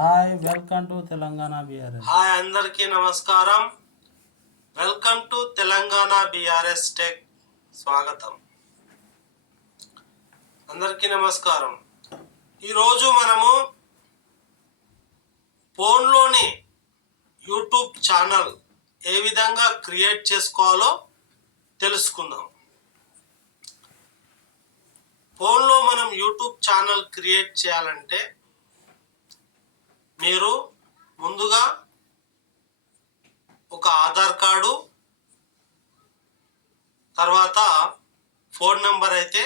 Hi, welcome to Telangana BRS. Hi, అందరికీ నమస్కారం. Welcome to Telangana BRS tech. స్వాగతం. అందరికీ నమస్కారం. ఈరోజు మనము ఫోన్లోని యూట్యూబ్ ఛానల్ ఏ విధంగా క్రియేట్ చేసుకోవాలో తెలుసుకుందాం. ఫోన్లో మనం యూట్యూబ్ ఛానల్ క్రియేట్ చేయాలంటే మీరు ముందుగా ఒక ఆధార్ కార్డు, తర్వాత ఫోన్ నెంబర్ అయితే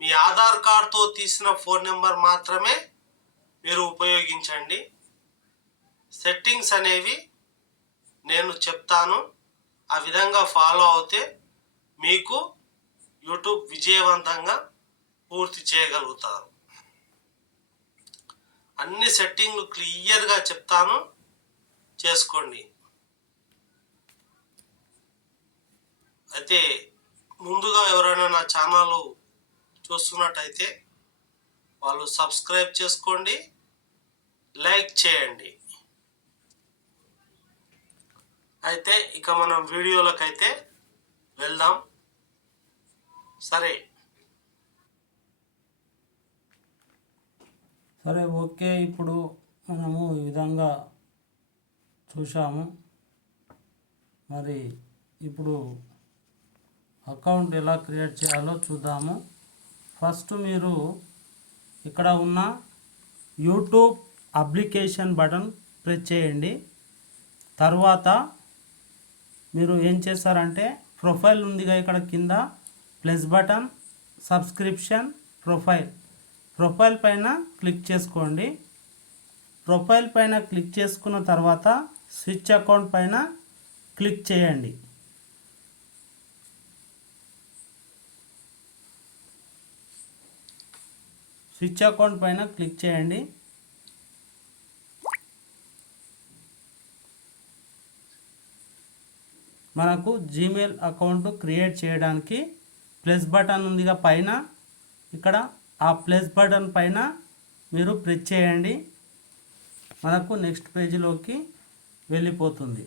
మీ ఆధార్ కార్డుతో తీసిన ఫోన్ నెంబర్ మాత్రమే మీరు ఉపయోగించండి. సెట్టింగ్స్ అనేవి నేను చెప్తాను, ఆ విధంగా ఫాలో అవుతే మీకు యూట్యూబ్ విజయవంతంగా పూర్తి చేయగలుగుతారు. అన్ని సెట్టింగ్లు క్లియర్గా చెప్తాను, చేసుకోండి. అయితే ముందుగా ఎవరైనా నా ఛానల్ చూస్తున్నట్టయితే వాళ్ళు సబ్స్క్రైబ్ చేసుకోండి, లైక్ చేయండి. అయితే ఇక మనం వీడియోలకైతే వెళ్దాం. సరే ఓకే, ఇప్పుడు మనము ఈ విధంగా చూసాము. మరి ఇప్పుడు అకౌంట్ ఎలా క్రియేట్ చేయాలో చూద్దాము. ఫస్ట్ మీరు ఇక్కడ ఉన్న యూట్యూబ్ అప్లికేషన్ బటన్ ప్రెస్ చేయండి. తర్వాత మీరు ఏం చేస్తారంటే ప్రొఫైల్ ఉందిగా ఇక్కడ కింద ప్లస్ బటన్, సబ్స్క్రిప్షన్, ప్రొఫైల్ పైన క్లిక్ చేసుకోండి. ప్రొఫైల్ పైన క్లిక్ చేసుకున్న తర్వాత స్విచ్ అకౌంట్ పైన క్లిక్ చేయండి. స్విచ్ అకౌంట్ పైన క్లిక్ చేయండి. మనకు జీమెయిల్ అకౌంట్ క్రియేట్ చేయడానికి ప్లస్ బటన్ ఉందిగా పైన, ఇక్కడ ఆ ప్లస్ బటన్ పైన మీరు ప్రెస్ చేయండి. మనకు నెక్స్ట్ పేజీలోకి వెళ్ళిపోతుంది.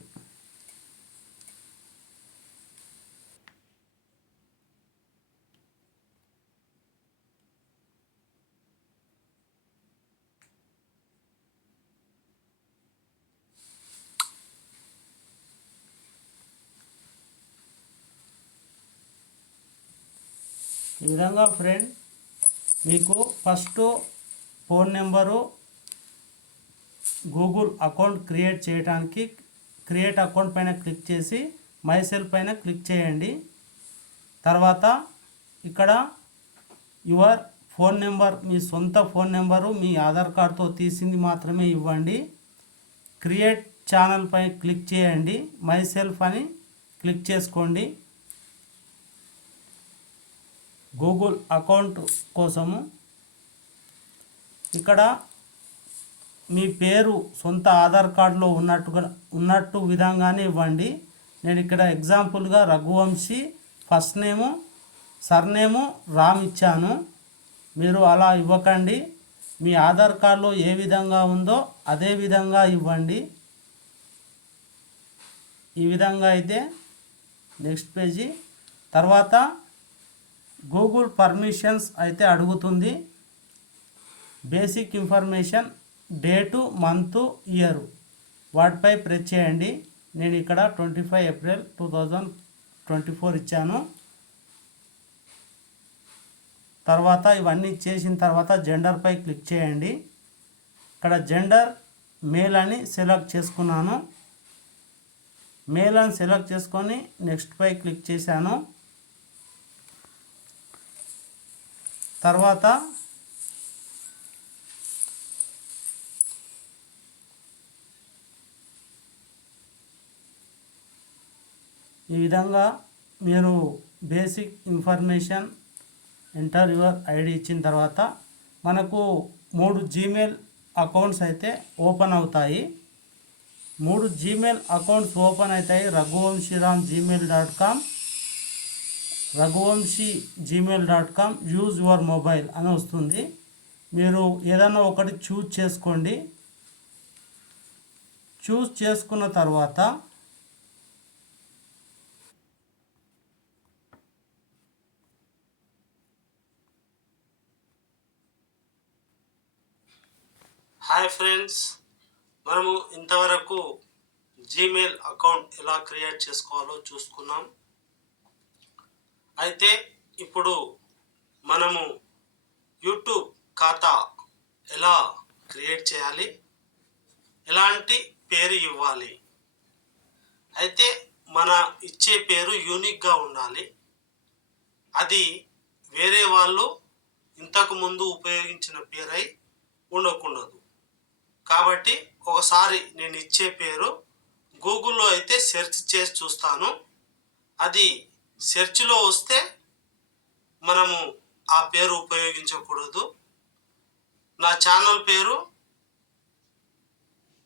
ఈ విధంగా ఫ్రెండ్, మీకు first phone number Google account create చేయడానికి క్రియేట్ అకౌంట్ పైన క్లిక్ చేసి మై సెల్ఫ్ పైన క్లిక్ చేయండి. తర్వాత ఇక్కడ యువర్ ఫోన్ నెంబర్, మీ సొంత ఫోన్ నెంబరు మీ ఆధార్ కార్డుతో తీసింది మాత్రమే ఇవ్వండి. క్రియేట్ ఛానల్ పై క్లిక్ చేయండి. మై సెల్ఫ్ అని క్లిక్ చేసుకోండి. గూగుల్ అకౌంట్ కోసము ఇక్కడ మీ పేరు సొంత ఆధార్ కార్డులో ఉన్నట్టు విధంగానే ఇవ్వండి. నేను ఇక్కడ ఎగ్జాంపుల్గా Raghuvamshi first name, surname Ram ఇచ్చాను. మీరు అలా ఇవ్వకండి, మీ ఆధార్ కార్డులో ఏ విధంగా ఉందో అదే విధంగా ఇవ్వండి. ఈ విధంగా అయితే నెక్స్ట్ పేజీ. తర్వాత గూగుల్ పర్మిషన్స్ అయితే అడుగుతుంది. Basic information, date, month, year వాటిపై ప్రెస్ చేయండి. నేను ఇక్కడ 25 ఏప్రిల్ 2024 ఇచ్చాను. తర్వాత ఇవన్నీ చేసిన తర్వాత జెండర్పై క్లిక్ చేయండి. ఇక్కడ జెండర్ మేల్ అని సెలెక్ట్ చేసుకున్నాను. మేల్ అని సెలెక్ట్ చేసుకొని నెక్స్ట్ పై క్లిక్ చేశాను. తర్వాత ఈ విధంగా మీరు basic information, enter your ID ఇచ్చిన తర్వాత మనకు 3 జీమెయిల్ అకౌంట్స్ అయితే ఓపెన్ అవుతాయి. 3 జీమెయిల్ అకౌంట్స్ ఓపెన్ అవుతాయి. raghuvanshiraam@gmail.com, raghuvanshi@gmail.com, use your mobile అని వస్తుంది. మీరు ఏదైనా ఒకటి చూజ్ చేసుకోండి. చూస్ చేసుకున్న తర్వాత హాయ్ ఫ్రెండ్స్, మనము ఇంతవరకు జీమెయిల్ అకౌంట్ ఎలా క్రియేట్ చేసుకోవాలో చూసుకున్నాం. అయితే ఇప్పుడు మనము యూట్యూబ్ ఖాతా ఎలా క్రియేట్ చేయాలి, ఎలాంటి పేరు ఇవ్వాలి. అయితే మన ఇచ్చే పేరు యూనిక్గా ఉండాలి. అది వేరే వాళ్ళు ఇంతకు ముందు ఉపయోగించిన పేరై ఉండకూడదు. కాబట్టి ఒకసారి నేను ఇచ్చే పేరు గూగుల్లో అయితే సెర్చ్ చేసి చూస్తాను. అది సెర్చ్లో వస్తే మనము ఆ పేరు ఉపయోగించకూడదు. నా ఛానల్ పేరు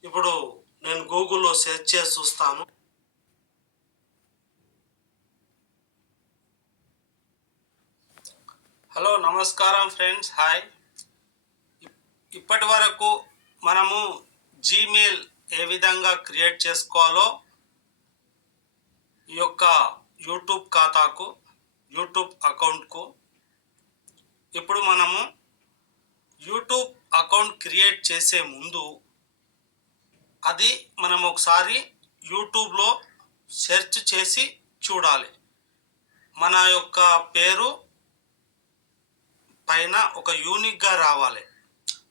ఇప్పుడు నేను గూగుల్లో సెర్చ్ చేసి చూస్తాను. హలో, నమస్కారం ఫ్రెండ్స్, హాయ్. ఇప్పటి వరకు మనము జీమెయిల్ ఏ విధంగా క్రియేట్ చేసుకోవాలో ఈ యొక్క యూట్యూబ్ ఖాతాకు, యూట్యూబ్ అకౌంట్కు, ఇప్పుడు మనము యూట్యూబ్ అకౌంట్ క్రియేట్ చేసే ముందు అది మనం ఒకసారి యూట్యూబ్లో సెర్చ్ చేసి చూడాలి. మన యొక్క పేరు పైన ఒక యూనిక్గా రావాలి.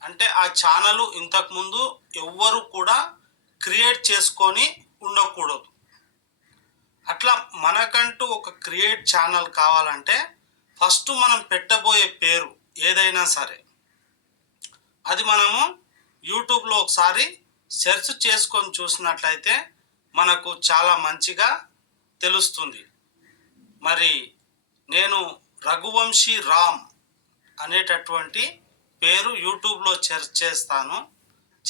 అంటే ఆ ఛానల్ ఇంతకుముందు ఎవ్వరు కూడా క్రియేట్ చేసుకొని ఉండకూడదు. అట్లా మనకంటూ ఒక క్రియేట్ ఛానల్ కావాలంటే ఫస్ట్ మనం పెట్టబోయే పేరు ఏదైనా సరే అది మనము యూట్యూబ్లో ఒకసారి సెర్చ్ చేసుకొని చూసినట్లయితే మనకు చాలా మంచిగా తెలుస్తుంది. మరి నేను రఘువంశీ రామ్ అనేటటువంటి పేరు యూట్యూబ్లో సెర్చ్ చేస్తాను.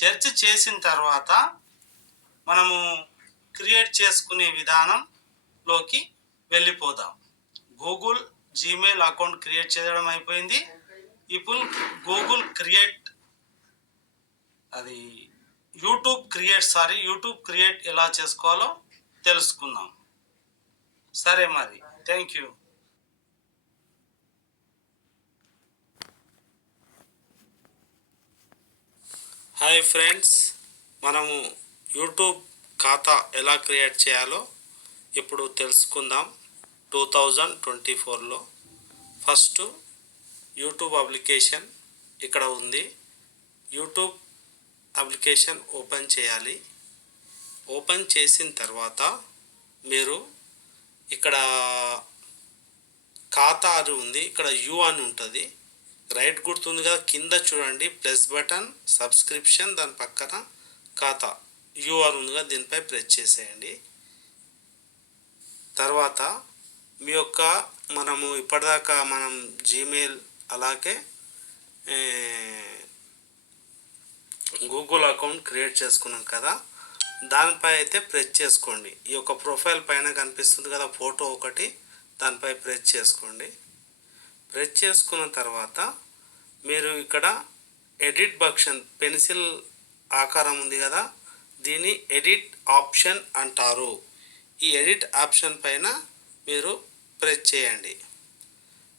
సెర్చ్ చేసిన తర్వాత మనము క్రియేట్ చేసుకునే విధానంలోకి వెళ్ళిపోదాం. గూగుల్ జీమెయిల్ అకౌంట్ క్రియేట్ చేయడం అయిపోయింది. ఇప్పుడు గూగుల్ క్రియేట్ యూట్యూబ్ క్రియేట్ ఎలా చేసుకోవాలో తెలుసుకుందాం. సరే మరి, థ్యాంక్ యూ. హాయ్ ఫ్రెండ్స్, మనము యూట్యూబ్ ఖాతా ఎలా క్రియేట్ చేయాలో ఇప్పుడు తెలుసుకుందాం. 2024లో ఫస్ట్ యూట్యూబ్ అప్లికేషన్ ఇక్కడ ఉంది. యూట్యూబ్ అప్లికేషన్ ఓపెన్ చేయాలి. ఓపెన్ చేసిన తర్వాత మీరు ఇక్కడ ఖాతా అని ఉంది, ఇక్కడ యూ అని ఉంటుంది, రైట్ గుర్తుంది కదా, కింద చూడండి ప్లస్ బటన్, సబ్స్క్రిప్షన్, దాని పక్కన ఖాతా యూ అని ఉంది కదా, దీనిపై ప్రెస్ చేసేయండి. తర్వాత మీ యొక్క మనము ఇప్పటిదాకా మనం జీమెయిల్ అలాగే గూగుల్ అకౌంట్ క్రియేట్ చేసుకున్నాం కదా, దానిపై అయితే ప్రెస్ చేసుకోండి. ఈ యొక్క ప్రొఫైల్ పైన కనిపిస్తుంది కదా ఫోటో ఒకటి, దానిపై ప్రెస్ చేసుకోండి. ప్రెస్ చేసుకున్న తర్వాత మీరు ఇక్కడ ఎడిట్ బటన్, పెన్సిల్ ఆకారం ఉంది కదా, దీన్ని ఎడిట్ ఆప్షన్ అంటారు. ఈ ఎడిట్ ఆప్షన్ పైన మీరు ప్రెస్ చేయండి.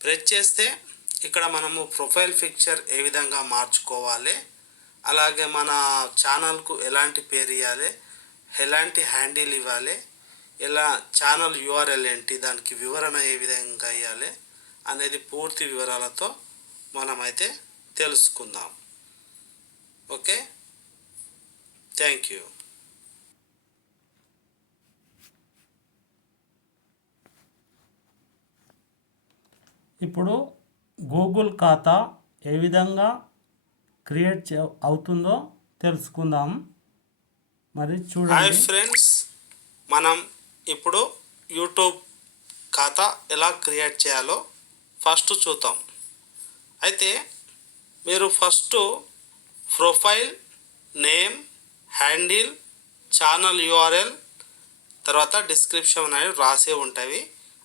ప్రెస్ చేస్తే ఇక్కడ మనము ప్రొఫైల్ పిక్చర్ ఏ విధంగా మార్చుకోవాలి, అలాగే మన ఛానల్కు ఎలాంటి పేరు ఇవ్వాలి, ఎలాంటి హ్యాండిల్ ఇవ్వాలి, ఎలా ఛానల్ యూఆర్ఎల్ ఏంటి, దానికి వివరణ ఏ విధంగా ఇవ్వాలి అనేది పూర్తి వివరాలతో మనమైతే తెలుసుకుందాం. Okay, thank you. ఇప్పుడు గూగుల్ ఖాతా ఏ విధంగా క్రియేట్ అవుతుందో తెలుసుకుందాం. మరి హాయ్ చూడండి ఫ్రెండ్స్, మనం ఇప్పుడు యూట్యూబ్ ఖాతా ఎలా క్రియేట్ చేయాలో ఫస్ట్ చూద్దాం. అయితే మీరు first profile name, handle, channel URL, తర్వాత డిస్క్రిప్షన్ అనేవి రాసే ఉంటాయి.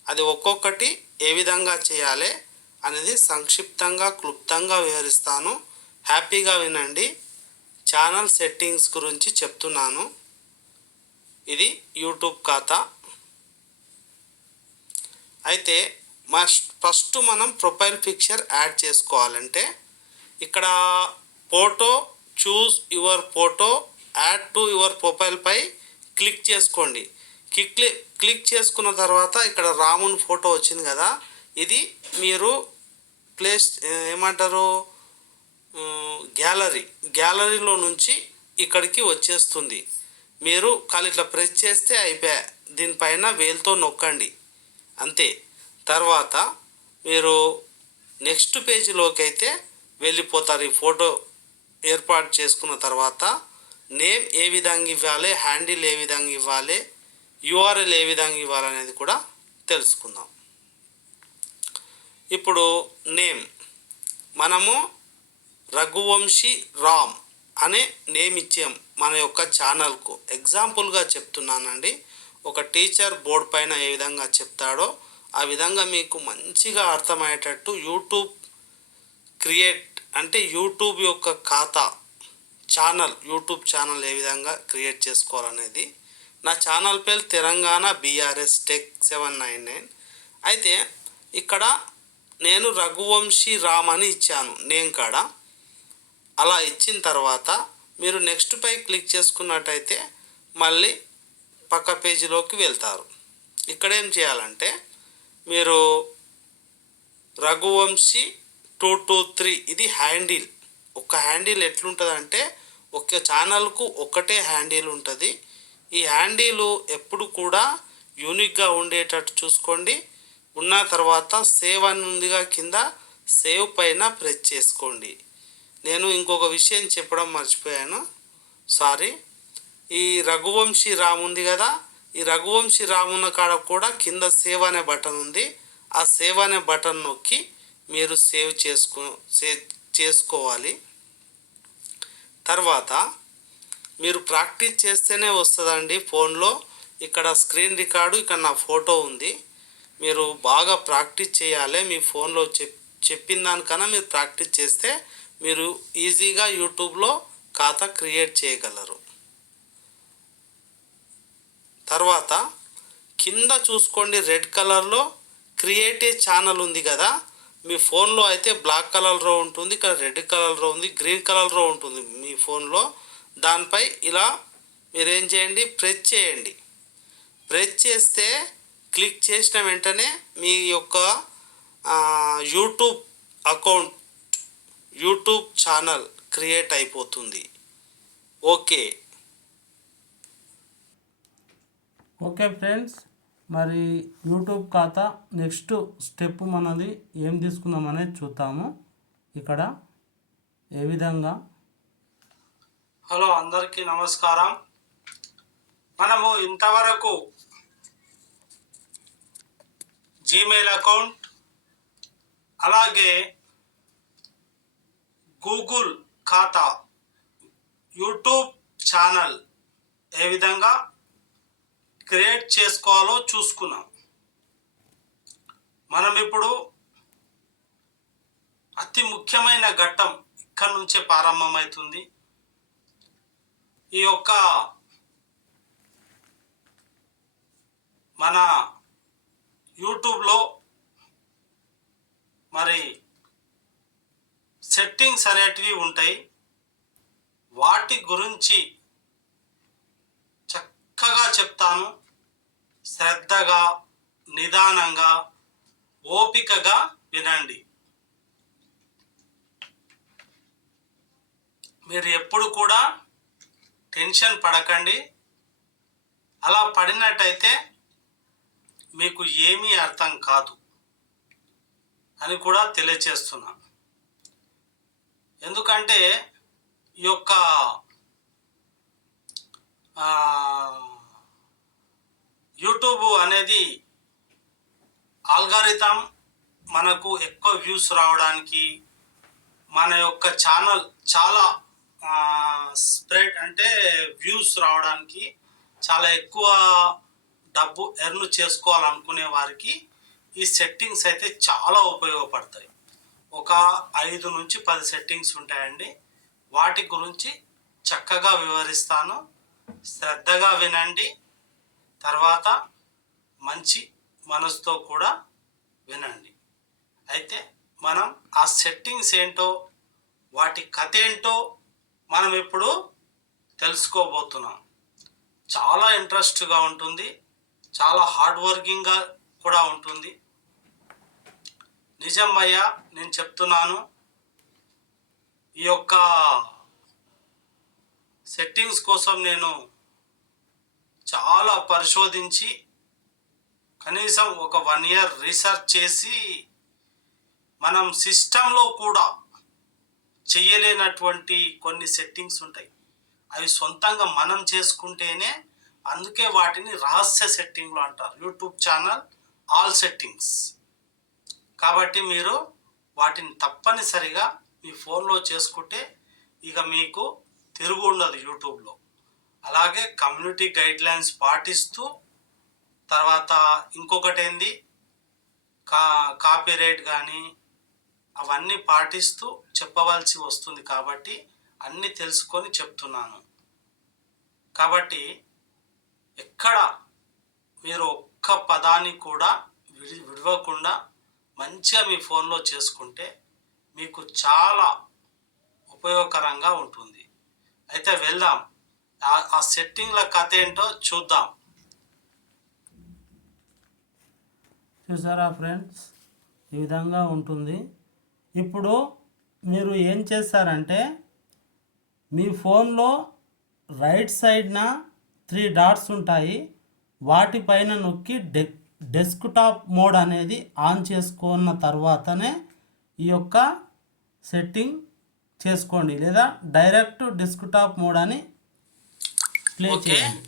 అది ఒక్కొక్కటి ఏ విధంగా చేయాలి అనేది సంక్షిప్తంగా క్లుప్తంగా వివరిస్తాను. హ్యాపీగా వినండి. ఛానల్ సెట్టింగ్స్ గురించి చెప్తున్నాను. ఇది యూట్యూబ్ ఖాతా. అయితే ఫస్ట్ మనం ప్రొఫైల్ పిక్చర్ యాడ్ చేసుకోవాలంటే ఇక్కడ photo, choose your photo, add to your profile పై క్లిక్ చేసుకోండి. క్లిక్ చేసుకున్న తర్వాత ఇక్కడ రాముని ఫోటో వచ్చింది కదా, ఇది మీరు ప్లేస్ ఏమంటారు గ్యాలరీలో నుంచి ఇక్కడికి వచ్చేస్తుంది. మీరు ఖాళీ ఇట్లా ప్రెస్ చేస్తే అయిపోయా. దీనిపైన వేలుతో నొక్కండి అంతే. తర్వాత మీరు నెక్స్ట్ పేజీలోకి అయితే వెళ్ళిపోతారు. ఈ ఫోటో ఏర్పాటు చేసుకున్న తర్వాత నేమ్ ఏ విధంగా ఇవ్వాలి, హ్యాండిల్ ఏ విధంగా ఇవ్వాలి, యూఆర్ఎల్ ఏ విధంగా ఇవ్వాలి అనేది కూడా తెలుసుకుందాం. ఇప్పుడు నేమ్ మనము రఘువంశీ రామ్ అనే నేమ్ ఇచ్చాం మన యొక్క ఛానల్కు. ఎగ్జాంపుల్గా చెప్తున్నానండి. ఒక టీచర్ బోర్డు పైన ఏ విధంగా చెప్తాడో ఆ విధంగా మీకు మంచిగా అర్థమయ్యేటట్టు యూట్యూబ్ క్రియేట్ అంటే యూట్యూబ్ యొక్క ఖాతా యూట్యూబ్ ఛానల్ ఏ విధంగా క్రియేట్ చేసుకోవాలనేది. నా ఛానల్ పేరు తెలంగాణ BRS టెక్ 799. అయితే ఇక్కడ నేను రఘువంశీ రామ్ అని ఇచ్చాను నేమ్ కాడ. అలా ఇచ్చిన తర్వాత మీరు నెక్స్ట్ పై క్లిక్ చేసుకున్నట్టయితే మళ్ళీ పక్క పేజీలోకి వెళ్తారు. ఇక్కడ ఏం చేయాలంటే మీరు రఘువంశీ 223 ఇది హ్యాండిల్. ఒక హ్యాండిల్ ఎట్లుంటుందంటే ఒక ఛానల్కు ఒకటే హ్యాండిల్ ఉంటుంది. ఈ హ్యాండిల్ ఎప్పుడు కూడా యూనిక్గా ఉండేటట్టు చూసుకోండి. ఉన్న తర్వాత సేవ్ అని ఉందిగా కింద, సేవ్ పైన ప్రెస్ చేసుకోండి. నేను ఇంకొక విషయం చెప్పడం మర్చిపోయాను, సారీ. ఈ రఘువంశీ రామ్ ఉంది కదా, ఈ రఘువంశీ రామ్ ఉన్న కాడ కూడా కింద సేవ్ అనే బటన్ ఉంది. ఆ సేవ్ అనే బటన్ నొక్కి మీరు సేవ్ చేసుకోవాలి. తర్వాత మీరు ప్రాక్టీస్ చేస్తేనే వస్తుందండి ఫోన్లో. ఇక్కడ స్క్రీన్ రికార్డు, ఇక్కడ నా ఫోటో ఉంది. మీరు బాగా ప్రాక్టీస్ చేయాలి. మీ ఫోన్లో చెప్పిన దానికన్నా మీరు ప్రాక్టీస్ చేస్తే మీరు ఈజీగా యూట్యూబ్లో ఖాతా క్రియేట్ చేయగలరు. తర్వాత కింద చూసుకోండి, రెడ్ కలర్లో క్రియేట్ ఏ ఛానల్ ఉంది కదా. మీ ఫోన్లో అయితే బ్లాక్ కలర్లో ఉంటుంది, ఇక్కడ రెడ్ కలర్లో ఉంది, గ్రీన్ కలర్లో ఉంటుంది మీ ఫోన్లో. దానిపై ఇలా మీరేం చేయండి, ప్రెస్ చేయండి. ప్రెస్ చేస్తే క్లిక్ చేసిన వెంటనే మీ యొక్క YouTube account, YouTube channel create అయిపోతుంది. ఓకే ఫ్రెండ్స్, మరి యూట్యూబ్ ఖాతా నెక్స్ట్ స్టెప్ మనది ఏం తీసుకుందాం అనేది చూద్దాము. ఇక్కడ ఏ విధంగా. హలో, అందరికీ నమస్కారం. మనము ఇంతవరకు జీమెయిల్ అకౌంట్ అలాగే గూగుల్ ఖాతా, యూట్యూబ్ ఛానల్ ఏ విధంగా క్రియేట్ చేసుకోవాలో చూసుకున్నాం. మనం ఇప్పుడు అతి ముఖ్యమైన ఘట్టం ఇక్కడ నుంచే ప్రారంభమవుతుంది. ఈ యొక్క మన యూట్యూబ్లో మరి సెట్టింగ్స్ అనేటివి ఉంటాయి. వాటి గురించి చక్కగా చెప్తాను. శ్రద్ధగా, నిదానంగా, ఓపికగా వినండి. మీరు ఎప్పుడు కూడా టెన్షన్ పడకండి. అలా పడినట్టయితే మీకు ఏమీ అర్థం కాదు అని కూడా తెలియచేస్తున్నాను. ఎందుకంటే ఈ యొక్క యూట్యూబ్ అనేది ఆల్గారిథం మనకు ఎక్కువ వ్యూస్ రావడానికి, మన యొక్క ఛానల్ చాలా స్ప్రెడ్ అంటే వ్యూస్ రావడానికి, చాలా ఎక్కువ డబ్బు ఎర్న్ చేసుకోవాలనుకునే వారికి ఈ సెట్టింగ్స్ అయితే చాలా ఉపయోగపడతాయి. ఒక 5 నుంచి 10 సెట్టింగ్స్ ఉంటాయండి. వాటి గురించి చక్కగా వివరిస్తాను. శ్రద్ధగా వినండి, తర్వాత మంచి మనసుతో కూడా వినండి. అయితే మనం ఆ సెట్టింగ్స్ ఏంటో, వాటి కథ ఏంటో మనం ఇప్పుడు తెలుసుకోబోతున్నాం. చాలా ఇంట్రెస్ట్గా ఉంటుంది, చాలా హార్డ్ వర్కింగ్గా కూడా ఉంటుంది. నిజం భయ్యా, నేను చెప్తున్నాను. ఈ యొక్క సెట్టింగ్స్ కోసం నేను చాలా పరిశోధించి కనీసం ఒక 1 ఇయర్ రీసెర్చ్ చేసి మనం సిస్టంలో కూడా చేయలేనటువంటి కొన్ని సెట్టింగ్స్ ఉంటాయి. అవి సొంతంగా మనం చేసుకుంటేనే, అందుకే వాటిని రహస్య సెట్టింగ్లు అంటారు. YouTube channel all settings. కాబట్టి మీరు వాటిని తప్పనిసరిగా మీ ఫోన్లో చేసుకుంటే ఇక మీకు తిరుగు ఉండదు యూట్యూబ్లో. అలాగే కమ్యూనిటీ గైడ్లైన్స్ పాటిస్తూ, తర్వాత ఇంకొకటి ఏంది, కాపీరైట్ కానీ అవన్నీ పాటిస్తూ చెప్పవలసి వస్తుంది. కాబట్టి అన్నీ తెలుసుకొని చెప్తున్నాను. కాబట్టి ఎక్కడ మీరు ఒక్క పదాన్ని కూడా విడవకుండా మంచిగా మీ ఫోన్లో చేసుకుంటే మీకు చాలా ఉపయోగకరంగా ఉంటుంది. అయితే వెళ్దాం, ఆ సెట్టింగ్ల కథ ఏంటో చూద్దాం. చూసారా ఫ్రెండ్స్, ఈ విధంగా ఉంటుంది. ఇప్పుడు మీరు ఏం చేస్తారంటే, మీ ఫోన్లో రైట్ సైడ్న 3 డాట్స్ ఉంటాయి. వాటిపైన నొక్కి డెస్క్టాప్ మోడ్ అనేది ఆన్ చేసుకున్న తర్వాతనే ఈ యొక్క సెట్టింగ్ చేసుకోండి, లేదా డైరెక్ట్ డెస్క్టాప్ మోడ్ అని ప్లే చేయండి.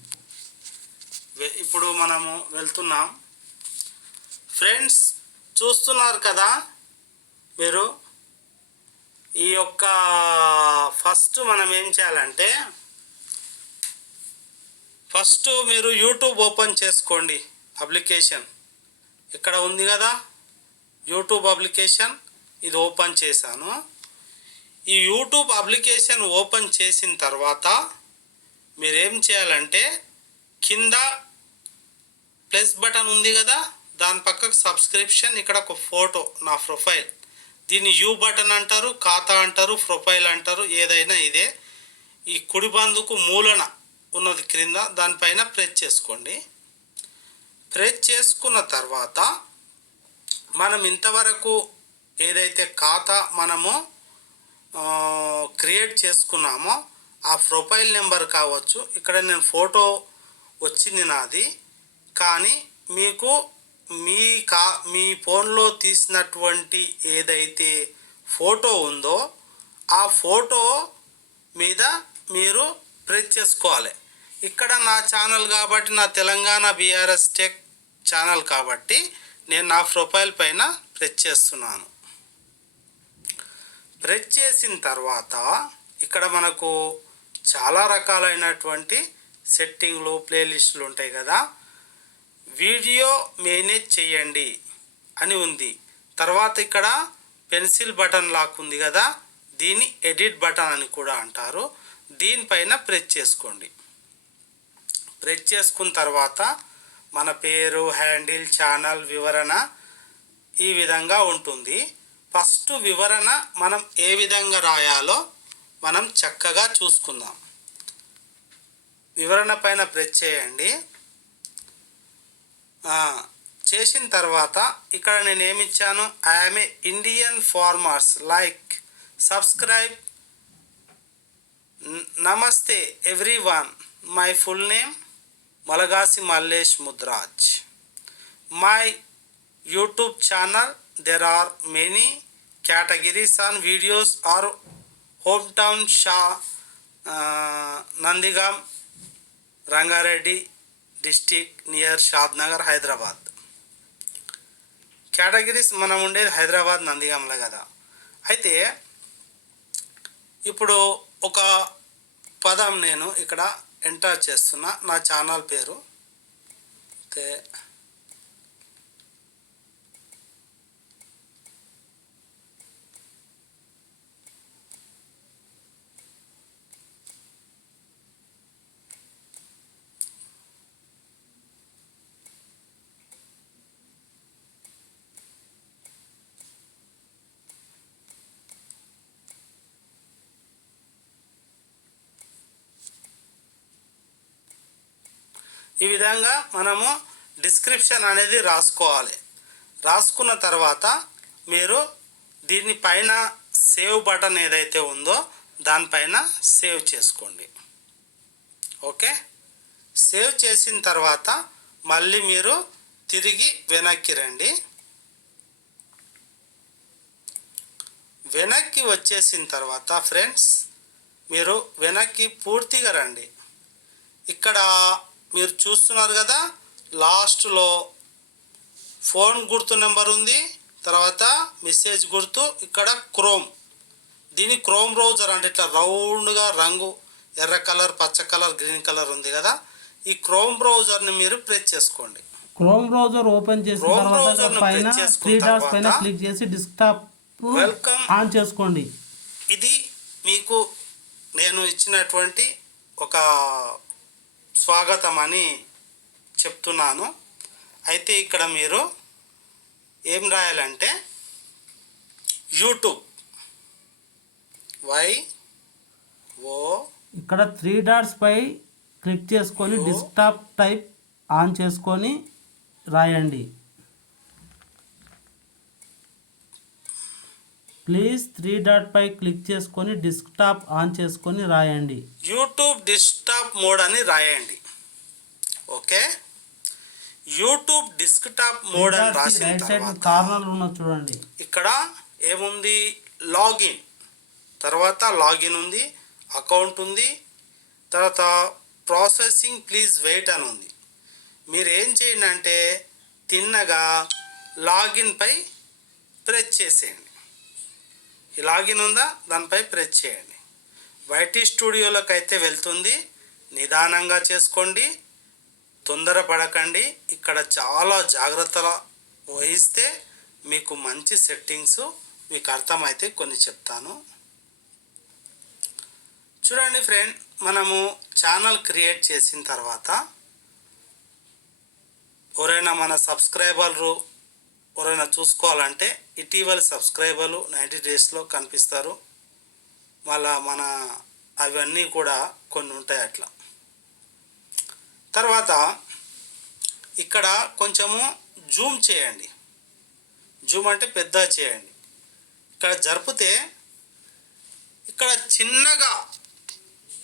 ఇప్పుడు మనము వెళ్తున్నాం. ఫ్రెండ్స్, చూస్తున్నారు కదా మీరు, ఈ యొక్క ఫస్ట్ మనం ఏం చేయాలంటే, ఫస్ట్ మీరు యూట్యూబ్ ఓపెన్ చేసుకోండి. అప్లికేషన్ ఇక్కడ ఉంది కదా, యూట్యూబ్ అప్లికేషన్, ఇది ఓపెన్ చేశాను. ఈ యూట్యూబ్ అప్లికేషన్ ఓపెన్ చేసిన తర్వాత మీరేం చేయాలంటే, కింద ప్లస్ బటన్ ఉంది కదా, దాని పక్కకు సబ్స్క్రిప్షన్, ఇక్కడ ఒక ఫోటో, నా ప్రొఫైల్. దీన్ని యూ బటన్ అంటారు, ఖాతా అంటారు, ప్రొఫైల్ అంటారు, ఏదైనా ఇదే. ఈ కుడి బందుకు మూలన ఉన్నది క్రింద, దానిపైన ప్రెస్ చేసుకోండి. ప్రెస్ చేసుకున్న తర్వాత మనం ఇంతవరకు ఏదైతే ఖాతా మనము క్రియేట్ చేసుకున్నామో ఆ ప్రొఫైల్ నెంబర్ కావచ్చు, ఇక్కడ నేను ఫోటో వచ్చింది నాది, కానీ మీకు మీ ఫోన్లో తీసినటువంటి ఏదైతే ఫోటో ఉందో ఆ ఫోటో మీద మీరు ప్రెస్ చేసుకోవాలి. ఇక్కడ నా ఛానల్ కాబట్టి, నా తెలంగాణ బీఆర్ఎస్ టెక్ ఛానల్ కాబట్టి నేను నా ప్రొఫైల్ పైన ప్రెస్ చేస్తున్నాను. ప్రెస్ చేసిన తర్వాత ఇక్కడ మనకు చాలా రకాలైనటువంటి సెట్టింగ్లు, ప్లేలిస్టులు ఉంటాయి కదా. వీడియో మేనేజ్ చేయండి అని ఉంది. తర్వాత ఇక్కడ పెన్సిల్ బటన్ లాక్ ఉంది కదా, దీన్ని ఎడిట్ బటన్ అని కూడా అంటారు. దీనిపైన ప్రెస్ చేసుకోండి. ప్రెస్ చేసుకున్న తర్వాత మన పేరు, హ్యాండిల్, ఛానల్ వివరణ ఈ విధంగా ఉంటుంది. ఫస్ట్ వివరణ మనం ఏ విధంగా రాయాలో మనం చక్కగా చూసుకుందాం. వివరణ పైన ప్రెస్ చేయండి. చేసిన తర్వాత ఇక్కడ నేను ఏమి ఇచ్చాను, I'm a Indian farmers, like, subscribe, namaste everyone, my full name Malagasi Mallesh Mudraj, my YouTube channel, there are many categories on videos or hometown Nandigam, Rangareddy district near Shadnagar, Hyderabad. Categories మనం ఉండేది హైదరాబాద్, నందిగాంలో కదా. అయితే ఇప్పుడు ఒక పదం నేను ఇక్కడ ఎంటర్ చేస్తున్నా, నా ఛానల్ పేరు. ఓకే, ఈ విధంగా మనము డిస్క్రిప్షన్ అనేది రాసుకోవాలి. రాసుకున్న తర్వాత మీరు దీని పైన సేవ్ బటన్ ఏదైతే ఉందో దానిపైన సేవ్ చేసుకోండి. ఓకే, సేవ్ చేసిన తర్వాత మళ్ళీ మీరు తిరిగి వెనక్కి రండి. వెనక్కి వచ్చేసిన తర్వాత ఫ్రెండ్స్ మీరు వెనక్కి పూర్తిగా రండి. ఇక్కడ మీరు చూస్తున్నారు కదా, లాస్ట్లో ఫోన్ గుర్తు నెంబర్ ఉంది, తర్వాత మెసేజ్ గుర్తు, ఇక్కడ క్రోమ్. దీని క్రోమ్ బ్రౌజర్ అంటే ఇట్లా రౌండ్గా రంగు ఎర్ర కలర్, పచ్చ కలర్, గ్రీన్ కలర్ ఉంది కదా, ఈ క్రోమ్ బ్రౌజర్ని మీరు ప్రెస్ చేసుకోండి. క్రోమ్ బ్రౌజర్ ఓపెన్ చేసిన తర్వాత పైన త్రీ డాట్స్ పైన క్లిక్ చేసి డెస్క్టాప్ వెల్కమ్ ఆన్ చేసుకోండి. ఇది మీకు నేను ఇచ్చినటువంటి ఒక స్వాగతం అని చెప్తున్నాను. అయితే ఇక్కడ మీరు ఏం రాయాలంటే యూట్యూబ్ ఇక్కడ త్రీ డాట్స్ పై క్లిక్ చేసుకొని డెస్క్టాప్ టైప్ ఆన్ చేసుకొని రాయండి. ప్లీజ్ త్రీ డాట్ పై క్లిక్ చేసుకొని డెస్క్టాప్ ఆన్ చేసుకొని రాయండి. యూట్యూబ్ డెస్క్టాప్ మోడ్ అని రాయండి. ఓకే, యూట్యూబ్ డెస్క్టాప్ మోడ్ అని రాసిన రైట్ సైడ్ కార్నర్ ఉన్న చూడండి, ఇక్కడ ఏముంది, లాగిన్, తర్వాత లాగిన్ ఉంది, అకౌంట్ ఉంది, తర్వాత ప్రాసెసింగ్ ప్లీజ్ వెయిట్ అని ఉంది. మీరు ఏం చేయండి అంటే తిన్నగా లాగిన్ పై ప్రెస్ చేసేయండి. ఈ లాగిన్ ఉందా, దానిపై ప్రెస్ చేయండి. వైటీ స్టూడియోలోకి అయితే వెళ్తుంది. నిదానంగా చేసుకోండి, తొందరపడకండి. ఇక్కడ చాలా జాగ్రత్తలు వహిస్తే మీకు మంచి సెట్టింగ్స్ మీకు అర్థమైతే కొన్ని చెప్తాను. చూడండి ఫ్రెండ్, మనము ఛానల్ క్రియేట్ చేసిన తర్వాత ఎవరైనా మన సబ్స్క్రైబర్లు ఎవరైనా చూసుకోవాలంటే ఇటీవల సబ్స్క్రైబర్లు 90 డేస్లో కనిపిస్తారు. మళ్ళా మన అవన్నీ కూడా కొన్ని ఉంటాయి అట్లా. తర్వాత ఇక్కడ కొంచెము జూమ్ చేయండి. జూమ్ అంటే పెద్ద చేయండి. ఇక్కడ జరిపితే ఇక్కడ చిన్నగా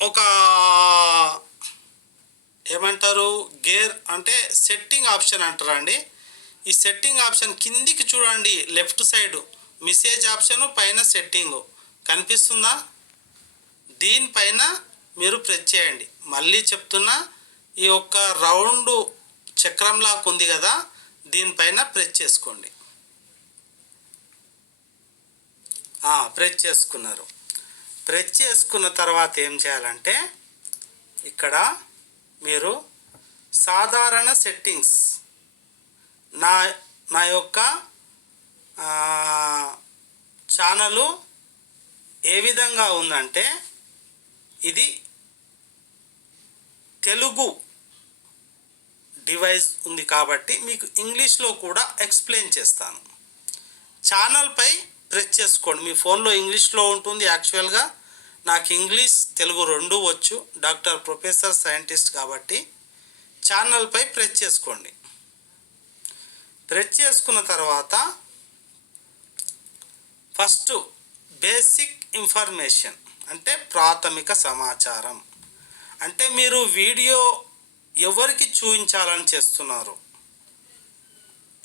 ఒక ఏమంటారు, గేర్ అంటే సెట్టింగ్ ఆప్షన్ అంటారండి. ఈ సెట్టింగ్ ఆప్షన్ కిందికి చూడండి, లెఫ్ట్ సైడ్ మెసేజ్ ఆప్షన్ పైన సెట్టింగ్ కనిపిస్తుందా, దీనిపైన మీరు ప్రెస్ చేయండి. మళ్ళీ చెప్తున్నా, ఈ యొక్క రౌండ్ చక్రంలాగా ఉంది కదా, దీనిపైన ప్రెస్ చేసుకోండి. ప్రెస్ చేసుకున్నారు. ప్రెస్ చేసుకున్న తర్వాత ఏం చేయాలంటే ఇక్కడ మీరు సాధారణ సెట్టింగ్స్, నా యొక్క ఛానలు ఏ విధంగా ఉందంటే ఇది తెలుగు డివైస్ ఉంది కాబట్టి మీకు ఇంగ్లీష్లో కూడా ఎక్స్ప్లెయిన్ చేస్తాను. ఛానల్పై ప్రెస్ చేసుకోండి. మీ ఫోన్లో ఇంగ్లీష్లో ఉంటుంది. యాక్చువల్గా నాకు ఇంగ్లీష్ తెలుగు రెండూ వచ్చు, డాక్టర్ ప్రొఫెసర్ సైంటిస్ట్ కాబట్టి. ఛానల్పై ప్రెస్ చేసుకోండి. ప్రెస్ చేసుకున్న తర్వాత ఫస్ట్ బేసిక్ ఇన్ఫర్మేషన్ అంటే ప్రాథమిక సమాచారం, అంటే మీరు వీడియో ఎవరికి చూపించాలని చేస్తున్నారు,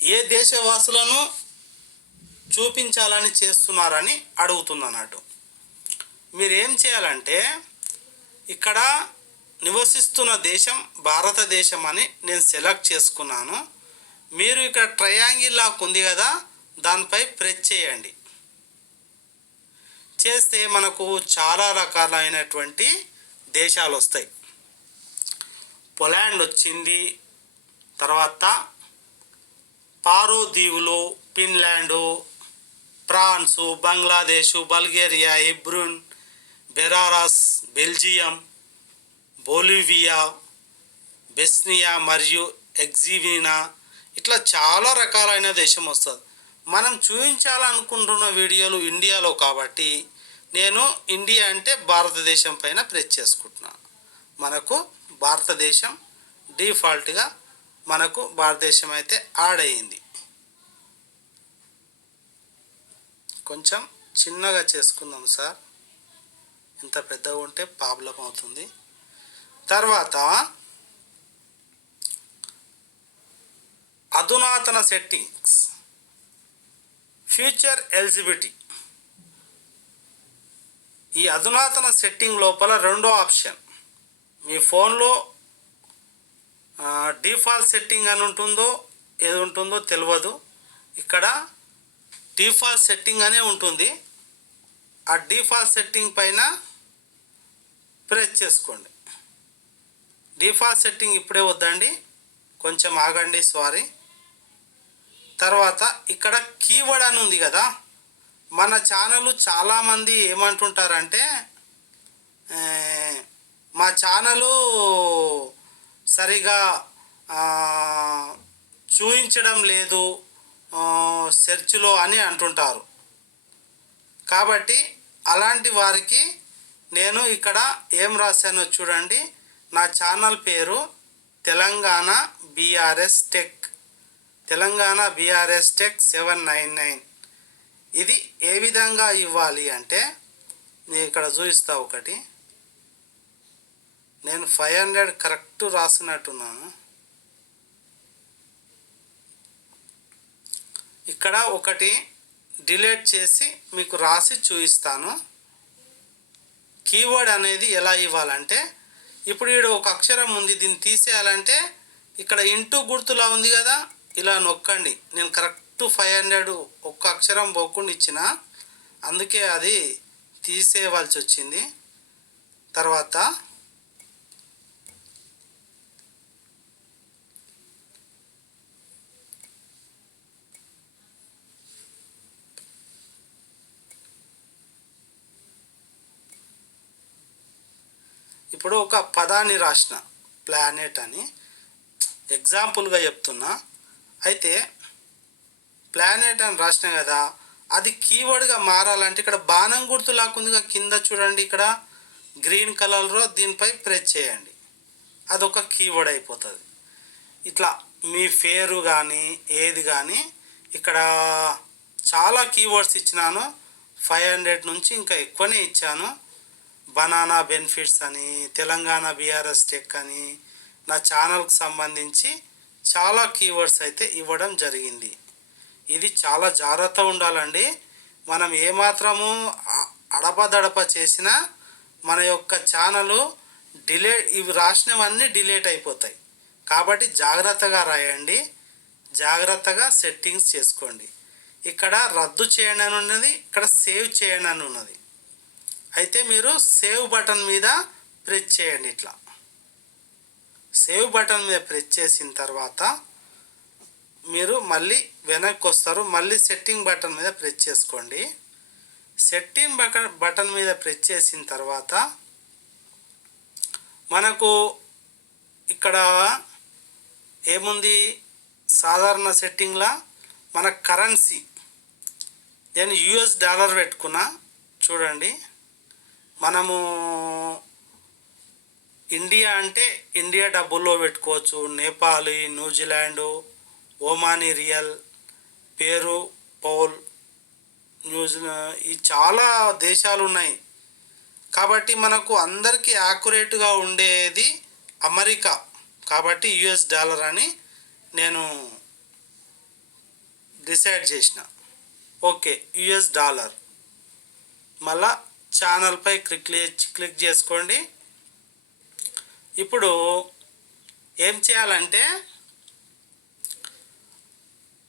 ఏ దేశవాసులను చూపించాలని చేస్తున్నారని అడుగుతున్నానట. మీరు ఏం చేయాలంటే ఇక్కడ నివసిస్తున్న దేశం భారతదేశం అని నేను సెలెక్ట్ చేసుకున్నాను. మీరు ఇక్కడ ట్రయాంగిల్ లాగా ఉంది కదా, దానిపై ప్రెస్ చేయండి. చేస్తే మనకు చాలా రకాలైనటువంటి దేశాలు వస్తాయి. పోలాండ్ వచ్చింది, తర్వాత పారో దీవులు, Finland, France, Bangladesh, Bulgaria, Hebron, Belarus, Belgium, Bolivia, Bosnia మరియు ఎగ్జివినా, ఇట్లా చాలా రకాలైన దేశం వస్తుంది. మనం చూపించాలనుకుంటున్న వీడియోలు ఇండియాలో కాబట్టి నేను ఇండియా అంటే భారతదేశం పైన ప్రెస్ చేసుకుంటున్నాను. మనకు భారతదేశం డిఫాల్ట్గా మనకు భారతదేశం అయితే యాడ్ అయ్యింది. కొంచెం చిన్నగా చేసుకుందాం సార్, ఇంత పెద్దగా ఉంటే ప్రాబ్లం అవుతుంది. తర్వాత అధునాతన సెట్టింగ్స్, ఫ్యూచర్ ఎలిజిబిలిటీ. ఈ అధునాతన సెట్టింగ్ లోపల రెండో ఆప్షన్, మీ ఫోన్లో డిఫాల్ట్ సెట్టింగ్ అని ఉంటుందో ఏది ఉంటుందో తెలియదు. ఇక్కడ డిఫాల్ట్ సెట్టింగ్ అనే ఉంటుంది. ఆ డిఫాల్ట్ సెట్టింగ్ పైన ప్రెస్ చేసుకోండి. డిఫాల్ట్ సెట్టింగ్ ఇప్పుడే వద్దండి, కొంచెం ఆగండి, సారీ. తర్వాత ఇక్కడ కీవర్డ్ అని ఉంది కదా, మన ఛానల్ చాలామంది ఏమంటుంటారంటే మా ఛానలు సరిగా చూపించడం లేదు సెర్చ్లో అని అంటుంటారు. కాబట్టి అలాంటి వారికి నేను ఇక్కడ ఏం రాశానో చూడండి. నా ఛానల్ పేరు Telangana BRS tech, Telangana BRS tech 799. ఇది ఏ విధంగా ఇవ్వాలి అంటే నేను ఇక్కడ చూపిస్తా. ఒకటి నేను 500 కరెక్ట్ రాసినట్టున్నాను. ఇక్కడ ఒకటి డిలీట్ చేసి మీకు రాసి చూపిస్తాను. కీవర్డ్ అనేది ఎలా ఇవ్వాలంటే, ఇప్పుడు ఇక్కడ ఒక అక్షరం ఉంది, దీన్ని తీసేయాలంటే ఇక్కడ ఇంటూ గుర్తులా ఉంది కదా, ఇలా నొక్కండి. నేను కరెక్ట్ 500 ఒక్క అక్షరం పోకుండా ఇచ్చిన, అందుకే అది తీసేయవలసి వచ్చింది. తర్వాత ఇప్పుడు ఒక పదాన్ని రాసిన, ప్లానెట్ అని ఎగ్జాంపుల్గా చెప్తున్నా. అయితే ప్లానెట్ అని రాసిన కదా, అది కీవర్డ్గా మారాలంటే ఇక్కడ బాణం గుర్తు లాక్కుందిగా కింద చూడండి, ఇక్కడ గ్రీన్ కలర్లో దీనిపై ప్రెస్ చేయండి, అదొక కీవర్డ్ అయిపోతుంది. ఇట్లా మీ పేరు కానీ ఏది కానీ ఇక్కడ చాలా కీవర్డ్స్ ఇచ్చినాను. 500 నుంచి ఇంకా ఎక్కువనే ఇచ్చాను. బనానా బెనిఫిట్స్ అని, తెలంగాణ బీఆర్ఎస్ టెక్ అని, నా ఛానల్కి సంబంధించి చాలా కీవర్డ్స్ అయితే ఇవ్వడం జరిగింది. ఇది చాలా జాగ్రత్త ఉండాలండి. మనం ఏమాత్రము అడపదడప చేసినా మన యొక్క ఛానల్ ఇవి రాసినవన్నీ డిలీట్ అయిపోతాయి. కాబట్టి జాగ్రత్తగా రాయండి, జాగ్రత్తగా సెట్టింగ్స్ చేసుకోండి. ఇక్కడ రద్దు చేయండి అని ఉన్నది, ఇక్కడ సేవ్ చేయండి అని ఉన్నది. అయితే మీరు సేవ్ బటన్ మీద ప్రెస్ చేయండి. ఇట్లా సేవ్ బటన్ మీద ప్రెస్ చేసిన తర్వాత మీరు మళ్ళీ వెనక్కి వస్తారు. మళ్ళీ సెట్టింగ్ బటన్ మీద ప్రెస్ చేసుకోండి. సెట్టింగ్ బటన్ మీద ప్రెస్ చేసిన తర్వాత మనకు ఇక్కడ ఏముంది, సాధారణ సెట్టింగ్లా మన కరెన్సీ, నేను యుఎస్ డాలర్ పెట్టుకున్నా. చూడండి, మనము ఇండియా అంటే ఇండియా డబ్బుల్లో పెట్టుకోవచ్చు, నేపాలి, న్యూజిలాండు, ఓమానీ రియల్, పేరు, పౌల్, ఈ చాలా దేశాలు ఉన్నాయి. కాబట్టి మనకు అందరికీ యాక్యురేట్గా ఉండేది అమెరికా, కాబట్టి యుఎస్ డాలర్ అని నేను డిసైడ్ చేసిన. Okay, US dollar. మళ్ళా ఛానల్పై క్లిక్ చేసుకోండి. ఇప్పుడు ఏం చేయాలంటే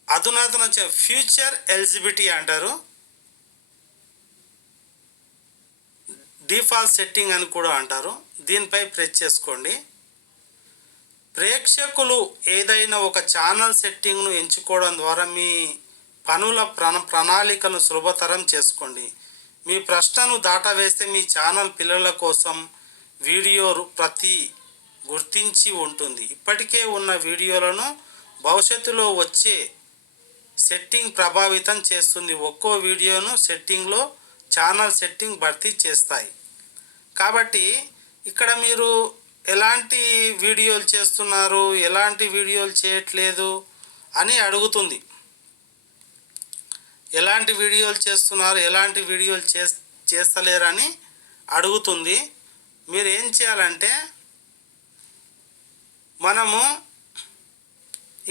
అధునాతన ఫ్యూచర్ ఎలిజిబిలిటీ అంటారు, డిఫాల్ట్ సెట్టింగ్ అని కూడా అంటారు. దీనిపై ప్రెస్ చేసుకోండి. ప్రేక్షకులు ఏదైనా ఒక ఛానల్ సెట్టింగ్ను ఎంచుకోవడం ద్వారా మీ పనుల ప్రణాళికను సులభతరం చేసుకోండి. మీ ప్రశ్నను దాటవేస్తే మీ ఛానల్ పిల్లల కోసం వీడియో ప్రతి గుర్తించి ఉంటుంది. ఇప్పటికే ఉన్న వీడియోలను భవిష్యత్తులో వచ్చే సెట్టింగ్ ప్రభావితం చేస్తుంది. ఒక్కో వీడియోను సెట్టింగ్లో ఛానల్ సెట్టింగ్ భర్తీ చేస్తాయి. కాబట్టి ఇక్కడ మీరు ఎలాంటి వీడియోలు చేస్తున్నారు, ఎలాంటి వీడియోలు చేయట్లేదు అని అడుగుతుంది. ఎలాంటి వీడియోలు చేస్తున్నారు, ఎలాంటి వీడియోలు చేస్తలేరని అడుగుతుంది. మీరు ఏం చేయాలంటే, మనము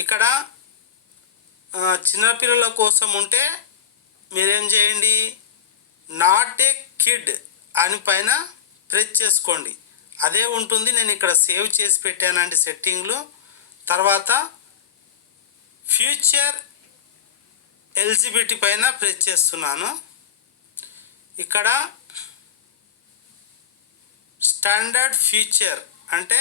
ఇక్కడ చిన్నపిల్లల కోసం ఉంటే మీరేం చేయండి, నాట్ ఏ కిడ్ అని పైన ప్రెస్ చేసుకోండి. అదే ఉంటుంది. నేను ఇక్కడ సేవ్ చేసి పెట్టానండి సెట్టింగ్లు. తర్వాత ఫ్యూచర్ ఎలిజిబిలిటీ పైన ప్రెస్ చేస్తున్నాను. ఇక్కడ స్టాండర్డ్ ఫ్యూచర్ అంటే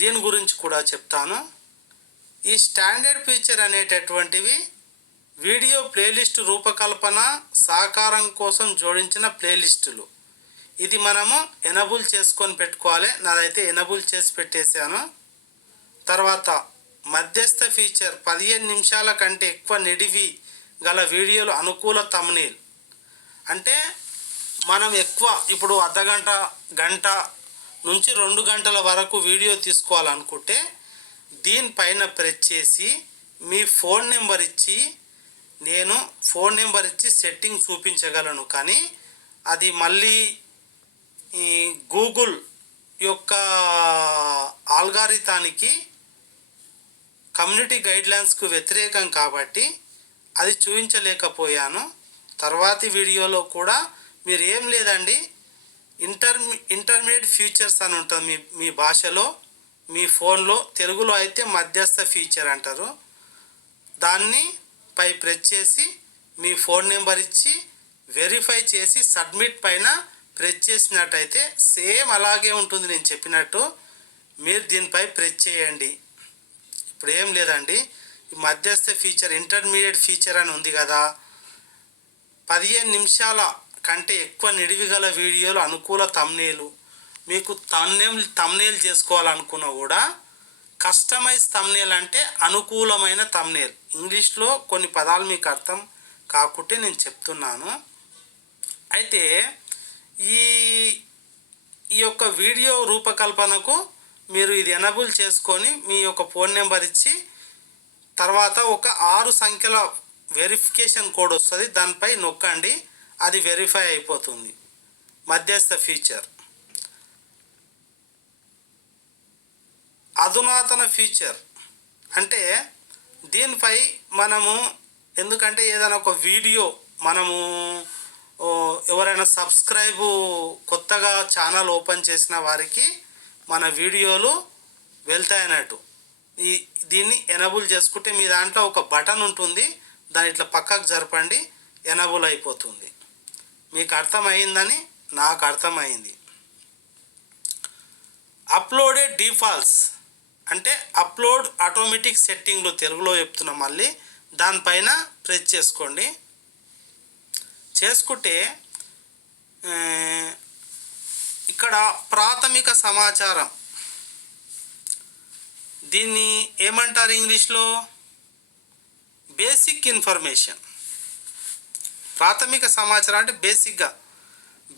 దీని గురించి కూడా చెప్తాను. ఈ స్టాండర్డ్ ఫీచర్ అనేటటువంటివి వీడియో ప్లేలిస్ట్ రూపకల్పన సహకారం కోసం జోడించిన ప్లేలిస్టులు. ఇది మనము ఎనబుల్ చేసుకొని పెట్టుకోవాలి. నాదైతే ఎనబుల్ చేసి పెట్టేశాను. తర్వాత మధ్యస్థ ఫీచర్ 15 నిమిషాల కంటే ఎక్కువ నిడివి గల వీడియోలు అనుకూల థంబ్నెయిల్. అంటే మనం ఎక్కువ ఇప్పుడు అర్ధగంట, గంట నుంచి 2 గంటల వరకు వీడియో తీసుకోవాలనుకుంటే దీనిపైన ప్రెస్ చేసి మీ ఫోన్ నెంబర్ ఇచ్చి, నేను ఫోన్ నెంబర్ ఇచ్చి సెట్టింగ్ చూపించగలను. కానీ అది మళ్ళీ ఈ గూగుల్ యొక్క ఆల్గారిథానికి కమ్యూనిటీ గైడ్లైన్స్కు వ్యతిరేకం కాబట్టి అది చూపించలేకపోయాను. తర్వాతి వీడియోలో కూడా మీరు ఏం లేదండి, ఇంటర్మీడియట్ ఫీచర్స్ అని ఉంటుంది మీ భాషలో, మీ ఫోన్లో. తెలుగులో అయితే మధ్యస్థ ఫీచర్ అంటారు. దాన్ని పై ప్రెస్ చేసి మీ ఫోన్ నెంబర్ ఇచ్చి వెరిఫై చేసి సబ్మిట్ పైన ప్రెస్ చేసినట్టయితే సేమ్ అలాగే ఉంటుంది నేను చెప్పినట్టు. మీరు దీనిపై ప్రెస్ చేయండి. ఇప్పుడు ఏం లేదండి, ఈ మధ్యస్థ ఫీచర్ ఇంటర్మీడియట్ ఫీచర్ అని ఉంది కదా, 15 నిమిషాల కంటే ఎక్కువ నిడివి గల వీడియోలు అనుకూల థంబ్నెయిల్. మీకు థంబ్నెయిల్ చేసుకోవాలనుకున్నా కూడా కస్టమైజ్ థంబ్నెయిల్ అంటే అనుకూలమైన థంబ్నెయిల్. ఇంగ్లీష్లో కొన్ని పదాలు మీకు అర్థం కాకుంటే నేను చెప్తున్నాను. అయితే ఈ యొక్క వీడియో రూపకల్పనకు మీరు ఇది ఎనబుల్ చేసుకొని మీ యొక్క ఫోన్ నెంబర్ ఇచ్చి తర్వాత ఒక 6 సంఖ్యల వెరిఫికేషన్ కోడ్ వస్తుంది, దానిపై నొక్కండి. అది వెరిఫై అయిపోతుంది. మధ్యస్థ ఫీచర్. అధునాతన ఫీచర్ అంటే దీనిపై మనము, ఎందుకంటే ఏదైనా ఒక వీడియో మనము ఎవరైనా కొత్తగా ఛానల్ ఓపెన్ చేసిన వారికి మన వీడియోలు వెళ్తాయన్నట్టు. దీన్ని ఎనబుల్ చేసుకుంటే మీ దాంట్లో ఒక బటన్ ఉంటుంది, దాన్ని ఇట్లా పక్కకు జరపండి, ఎనబుల్ అయిపోతుంది. మీకు అర్థమైందని నాకు అర్థమైంది. అప్లోడెడ్ డిఫాల్ట్స్ అంటే అప్లోడ్ ఆటోమేటిక్ సెట్టింగ్లు తెలుగులో చెప్తున్నా. మళ్ళీ దానిపైన ప్రెస్ చేసుకోండి. చేసుకుంటే ఇక్కడ ప్రాథమిక సమాచారం, దీన్ని ఏమంటారు ఇంగ్లీష్లో? Basic information. ప్రాథమిక సమాచారం అంటే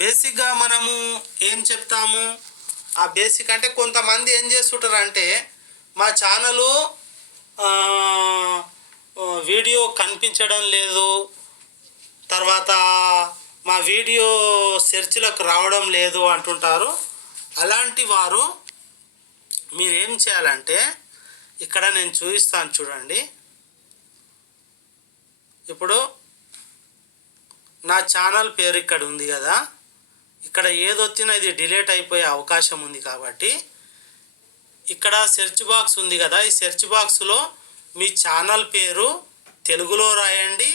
బేసిక్గా మనము ఏం చెప్తాము? ఆ బేసిక్ అంటే కొంతమంది ఏం చేస్తుంటారు అంటే, మా ఛానలు వీడియో కనిపించడం లేదు, తర్వాత మా వీడియో సెర్చ్లకు రావడం లేదు అంటుంటారు. అలాంటి వారు మీరేం చేయాలంటే, ఇక్కడ నేను చూపిస్తాను చూడండి. ఇప్పుడు నా ఛానల్ పేరు ఇక్కడ ఉంది కదా, ఇక్కడ ఏదొచ్చినా ఇది డిలీట్ అయిపోయే అవకాశం ఉంది. కాబట్టి ఇక్కడ సెర్చ్ బాక్స్ ఉంది కదా, ఈ సెర్చ్ బాక్స్లో మీ ఛానల్ పేరు తెలుగులో రాయండి,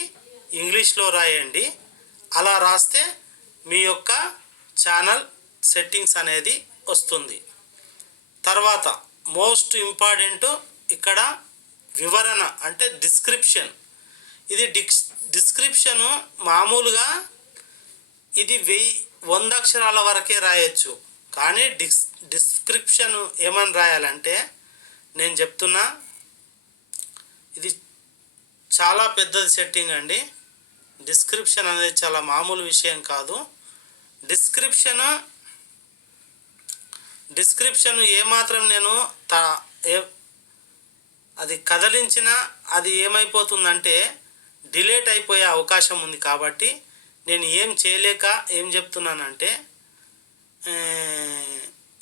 ఇంగ్లీష్లో రాయండి. అలా రాస్తే మీ యొక్క ఛానల్ సెట్టింగ్స్ అనేది వస్తుంది. తర్వాత మోస్ట్ ఇంపార్టెంట్ ఇక్కడ వివరణ అంటే డిస్క్రిప్షన్. ఇది డిస్క్రిప్షను మామూలుగా ఇది 100 అక్షరాల వరకే రాయొచ్చు. కానీ డిస్క్రిప్షన్ ఏమని రాయాలంటే, నేను చెప్తున్నా, ఇది చాలా పెద్దది సెట్టింగ్ అండి. డిస్క్రిప్షన్ అనేది చాలా మామూలు విషయం కాదు. డిస్క్రిప్షన్ ఏమాత్రం నేను అది కదిలించినా అది ఏమైపోతుందంటే డిలీట్ అయిపోయే అవకాశం ఉంది. కాబట్టి నేను ఏం చేయలేక ఏం చెప్తున్నానంటే,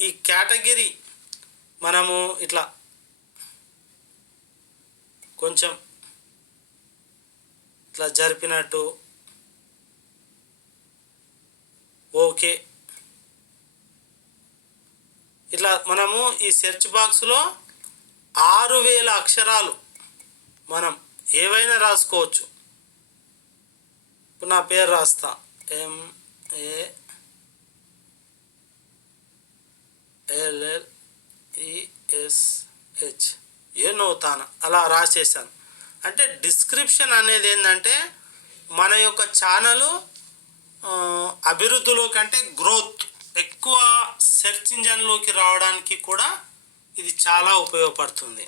ఈ కేటగిరీ మనము ఇట్లా కొంచెం ఇట్లా జరిపినట్టు ఓకే, ఇట్లా మనము ఈ సెర్చ్ బాక్స్లో 6000 అక్షరాలు మనం ఏవైనా రాసుకోవచ్చు. ఇప్పుడు నా పేరు రాస్తా, MALLESH ఏనవుతాను అలా రాసేసాను. అంటే డిస్క్రిప్షన్ అనేది ఏంటంటే మన యొక్క ఛానల్ అభివృద్ధిలోకి అంటే గ్రోత్ ఎక్కువ సెర్చ్ ఇంజన్లోకి రావడానికి కూడా ఇది చాలా ఉపయోగపడుతుంది.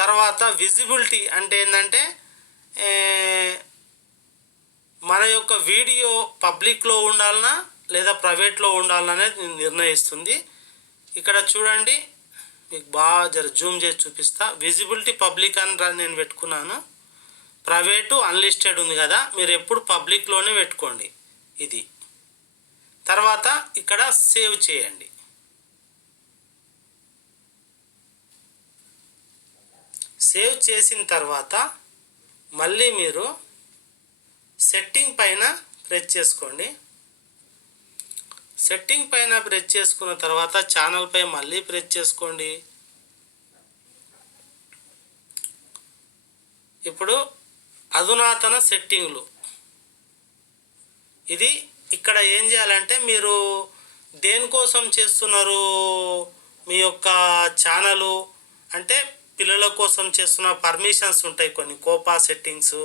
తర్వాత విజిబిలిటీ అంటే ఏంటంటే మన యొక్క వీడియో పబ్లిక్లో ఉండాలన్నా లేదా ప్రైవేట్లో ఉండాలన్నా అనేది నిర్ణయిస్తుంది. ఇక్కడ చూడండి, మీకు బాగా జూమ్ చేసి చూపిస్తా. విజిబిలిటీ పబ్లిక్ అని నేను పెట్టుకున్నాను. ప్రైవేటు అన్లిస్టెడ్ ఉంది కదా, మీరు ఎప్పుడు పబ్లిక్లోనే పెట్టుకోండి ఇది. తర్వాత ఇక్కడ సేవ్ చేయండి. సేవ్ చేసిన తర్వాత మళ్ళీ మీరు సెట్టింగ్ పైన ప్రెస్ చేసుకోండి. సెట్టింగ్ పైన ప్రెస్ చేసుకున్న తర్వాత ఛానల్ పై మళ్ళీ ప్రెస్ చేసుకోండి. ఇప్పుడు అధునాతన సెట్టింగ్లు, ఇది ఇక్కడ ఏం చేయాలంటే మీరు దేనికోసం చేస్తున్నారు, మీ యొక్క ఛానలు అంటే పిల్లల కోసం చేస్తున్న పర్మిషన్స్ ఉంటాయి కొన్ని, కోపా సెట్టింగ్స్,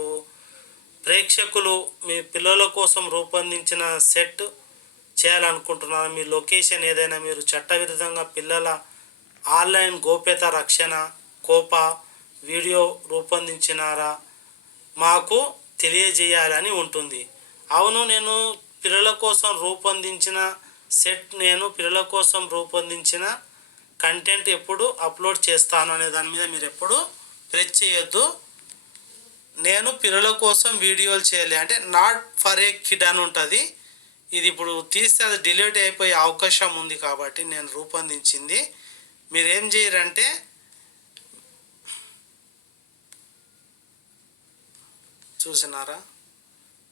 ప్రేక్షకులు మీ పిల్లల కోసం రూపొందించిన సెట్ చేయాలనుకుంటున్నారు, మీ లొకేషన్ ఏదైనా, మీరు చట్టవిరుద్ధంగా పిల్లల ఆన్లైన్ గోప్యత రక్షణ కోపా వీడియో రూపొందించినారా మాకు తెలియజేయాలని ఉంటుంది. అవును, నేను పిల్లల కోసం రూపొందించిన సెట్, నేను పిల్లల కోసం రూపొందించిన కంటెంట్ ఎప్పుడు అప్లోడ్ చేస్తాను అనే దాని మీద మీరు ఎప్పుడు ప్రెస్ చేయొద్దు. నేను పిల్లల కోసం వీడియోలు చేయాలి అంటే నాట్ ఫర్ ఏ కిడ్ అని ఉంటుంది. ఇది ఇప్పుడు తీస్తే అది డిలీట్ అయిపోయే అవకాశం ఉంది కాబట్టి నేను రూపొందించింది. మీరేం చేయరంటే చూసినారా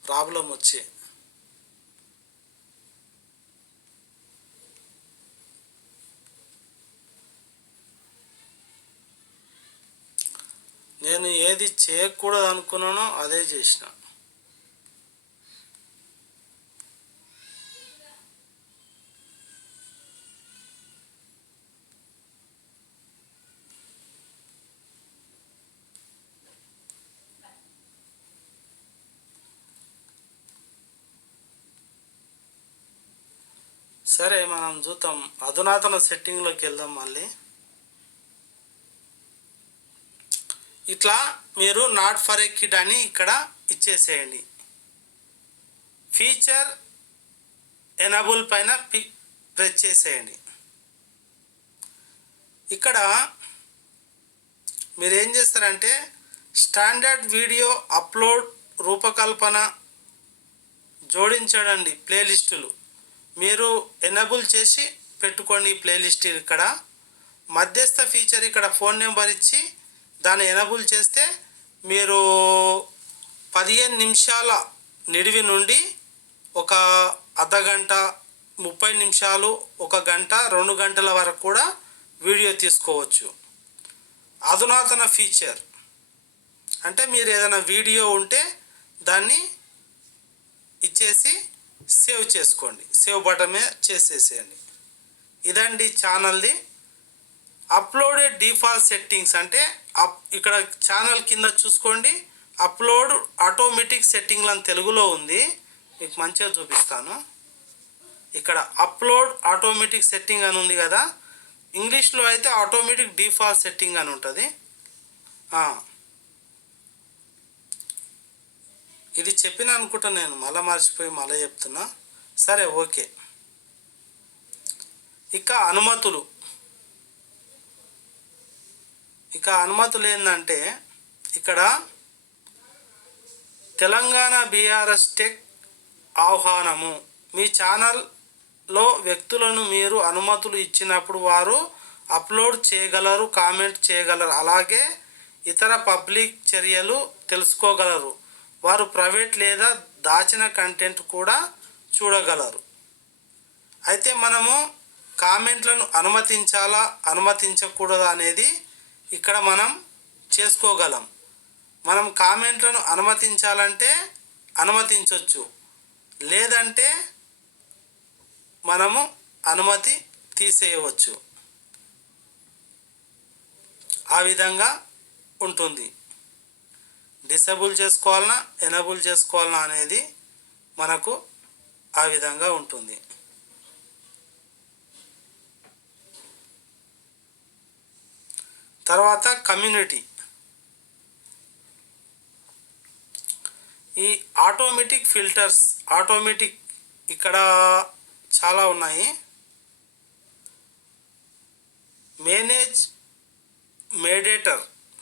ప్రాబ్లం వచ్చి, నేను ఏది చేయకూడదు అనుకున్నానో అదే చేసిన. సరే, మనం చూద్దాం, అధునాతన సెట్టింగ్లోకి వెళ్దాం. మళ్ళీ ఇట్లా మీరు నాట్ ఫర్ ఏ కిడ్ అని ఇక్కడ ఇచ్చేసేయండి. ఫీచర్ ఎనబుల్ పైన ప్రెస్ చేసేయండి. ఇక్కడ మీరు ఏం చేస్తారంటే స్టాండర్డ్ వీడియో అప్లోడ్ రూపకల్పన జోడించడండి ప్లేలిస్టులు మీరు ఎనబుల్ చేసి పెట్టుకోండి. ప్లేలిస్ట్ ఇక్కడ మధ్యస్థ ఫీచర్, ఇక్కడ ఫోన్ నెంబర్ ఇచ్చి దాన్ని ఎనబుల్ చేస్తే మీరు 15 నిమిషాల నిడివి నుండి ఒక అర్ధగంట, 30 నిమిషాలు, 1 గంట, 2 గంటల వరకు కూడా వీడియో తీసుకోవచ్చు. అధునాతన ఫీచర్ అంటే మీరు ఏదైనా వీడియో ఉంటే దాన్ని ఇచ్చేసి సేవ్ చేసుకోండి. సేవ్ బటన్ మీద చేసేసేయండి. ఇదండి ఛానల్ది. అప్లోడెడ్ డిఫాల్ట్ సెట్టింగ్స్ అంటే ఇక్కడ ఛానల్ కింద చూసుకోండి, అప్లోడ్ ఆటోమేటిక్ సెట్టింగ్లు అని తెలుగులో ఉంది, మీకు మంచిగా చూపిస్తాను. ఇక్కడ అప్లోడ్ ఆటోమేటిక్ సెట్టింగ్ అని ఉంది కదా, ఇంగ్లీష్లో అయితే ఆటోమేటిక్ డిఫాల్ట్ సెట్టింగ్ అని ఉంటుంది. ఇది చెప్పిన అనుకుంటా, నేను మళ్ళీ మర్చిపోయి మళ్ళీ చెప్తున్నా. సరే, ఓకే. ఇక అనుమతులు ఏంటంటే ఇక్కడ తెలంగాణ బీఆర్ఎస్ టెక్ ఆహ్వానము. మీ ఛానల్లో వ్యక్తులను మీరు అనుమతులు ఇచ్చినప్పుడు వారు అప్లోడ్ చేయగలరు, కామెంట్ చేయగలరు, అలాగే ఇతర పబ్లిక్ చర్యలు తెలుసుకోగలరు. వారు ప్రైవేట్ లేదా దాచిన కంటెంట్ కూడా చూడగలరు. అయితే మనము కామెంట్లను అనుమతించాలా అనుమతించకూడదా అనేది ఇక్కడ మనం చేసుకోగలం. మనం కామెంట్లను అనుమతించాలంటే అనుమతించవచ్చు, లేదంటే మనము అనుమతి తీసేయవచ్చు. ఆ విధంగా ఉంటుంది. డిసేబుల్ చేసుకోవాలన్నా ఎనేబుల్ చేసుకోవాలన్నా అనేది మనకు ఆ విధంగా ఉంటుంది. తర్వాత కమ్యూనిటీ. ఈ ఆటోమేటిక్ ఫిల్టర్స్, ఆటోమేటిక్ ఇక్కడ చాలా ఉన్నాయి.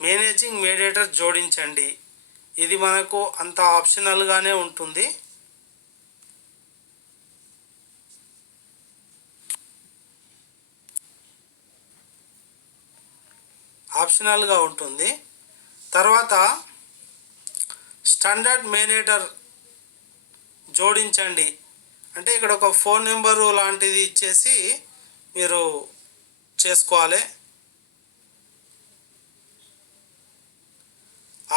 మేనేజింగ్ మీడియేటర్ జోడించండి. ఇది మనకు అంత ఆప్షనల్గానే ఉంటుంది. ఆప్షనల్గా ఉంటుంది. తర్వాత స్టాండర్డ్ మేనేటర్ జోడించండి అంటే ఇక్కడ ఒక ఫోన్ నెంబరు లాంటిది ఇచ్చేసి మీరు చేసుకోవాలి.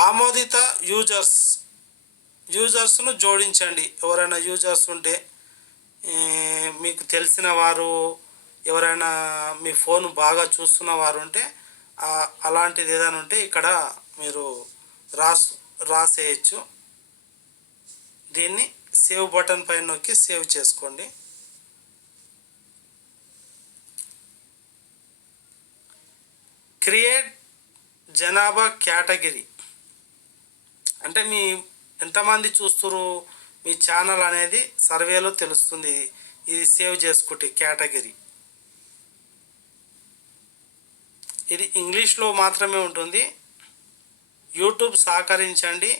ఆమోదిత యూజర్స్ను జోడించండి. ఎవరైనా యూజర్స్ ఉంటే, మీకు తెలిసిన వారు ఎవరైనా మీ ఫోన్ బాగా చూస్తున్న వారు ఉంటే అలాంటిది ఏదైనా ఉంటే ఇక్కడ మీరు రాసేయచ్చు. దీన్ని సేవ్ బటన్ పైన నొక్కి సేవ్ చేసుకోండి. క్రియేట్ జనాభా కేటగిరీ అంటే మీ ఎంతమంది చూస్తున్నారు మీ ఛానల్ అనేది సర్వేలో తెలుస్తుంది. ఇది సేవ్ చేసుకుంటే కేటగిరీ. ఇది ఇంగ్లీష్లో మాత్రమే ఉంటుంది. యూట్యూబ్ సహకరించండి.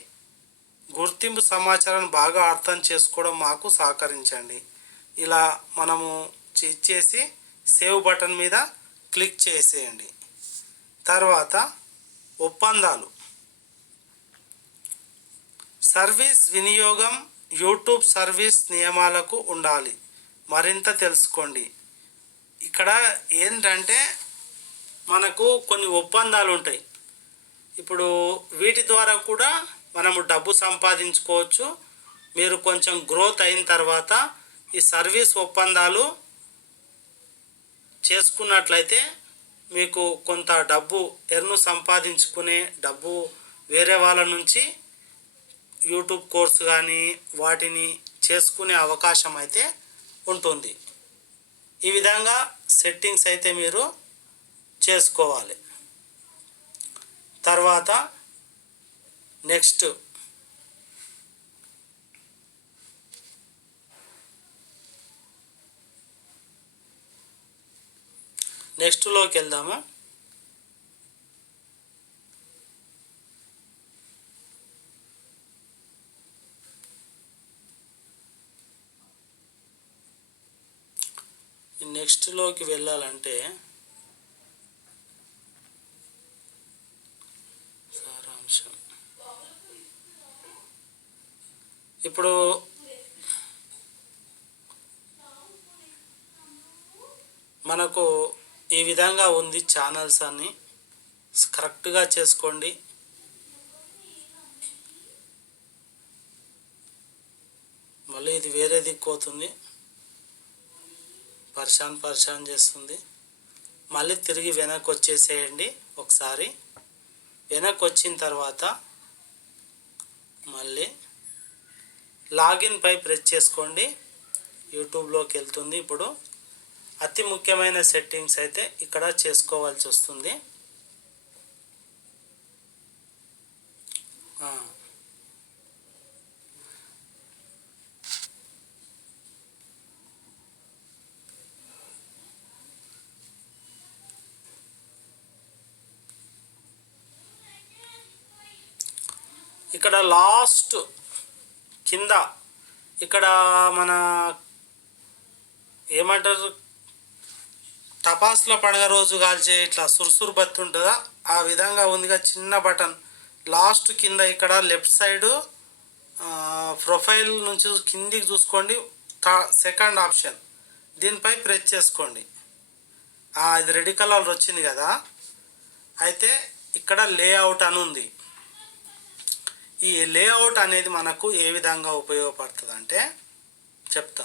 గుర్తింపు సమాచారాన్ని బాగా అర్థం చేసుకోవడం మాకు సహకరించండి. ఇలా మనము ఇచ్చేసి సేవ్ బటన్ మీద క్లిక్ చేసేయండి. తర్వాత ఒప్పందాలు. సర్వీస్ వినియోగం యూట్యూబ్ సర్వీస్ నియమాలకు ఉండాలి. మరింత తెలుసుకోండి. ఇక్కడ ఏంటంటే మనకు కొన్ని ఒప్పందాలు ఉంటాయి. ఇప్పుడు వీటి ద్వారా కూడా మనము డబ్బు సంపాదించుకోవచ్చు. మీరు కొంచెం గ్రోత్ అయిన తర్వాత ఈ సర్వీస్ ఒప్పందాలు చేసుకున్నట్లయితే మీకు కొంత డబ్బు సంపాదించుకునే డబ్బు వేరే వాళ్ళ నుంచి యూట్యూబ్ కోర్సు కానీ వాటిని చేసుకునే అవకాశం అయితే ఉంటుంది. ఈ విధంగా సెట్టింగ్స్ అయితే మీరు చేసుకోవాలి. తర్వాత నెక్స్ట్లోకి వెళ్దాము. నెక్స్ట్లోకి వెళ్ళాలంటే సారాంశం. ఇప్పుడు మనకు ఈ విధంగా ఉంది ఛానల్స్ అన్ని కరెక్ట్గా చేసుకోండి. మళ్ళీ ఇది వేరే దిక్కుపోతుంది, పరిశాన్ చేస్తుంది. మళ్ళీ తిరిగి వెనక్కి వచ్చేసేయండి. ఒకసారి వెనక్కి వచ్చిన తర్వాత మళ్ళీ లాగిన్ పై ప్రెస్ చేసుకోండి. యూట్యూబ్లోకి వెళ్తుంది. ఇప్పుడు అతి ముఖ్యమైన సెట్టింగ్స్ అయితే ఇక్కడ చేసుకోవాల్సి వస్తుంది. ఇక్కడ లాస్ట్ కింద ఇక్కడ మన ఏమంటారు టపాసుల పండుగ రోజు కాల్చే ఇట్లా సురుసురు బత్తి ఉంటుందా ఆ విధంగా ఉందిగా చిన్న బటన్ లాస్ట్ కింద ఇక్కడ లెఫ్ట్ సైడు ప్రొఫైల్ నుంచి కిందికి చూసుకోండి సెకండ్ ఆప్షన్ దీనిపై ప్రెస్ చేసుకోండి. ఇది రెడ్ కలర్ వచ్చింది కదా. అయితే ఇక్కడ లేఅవుట్ అని ఉంది. ఈ లేఅవుట్ అనేది మనకు ఏ విధంగా ఉపయోగపడుతుంది అంటే చెప్తా.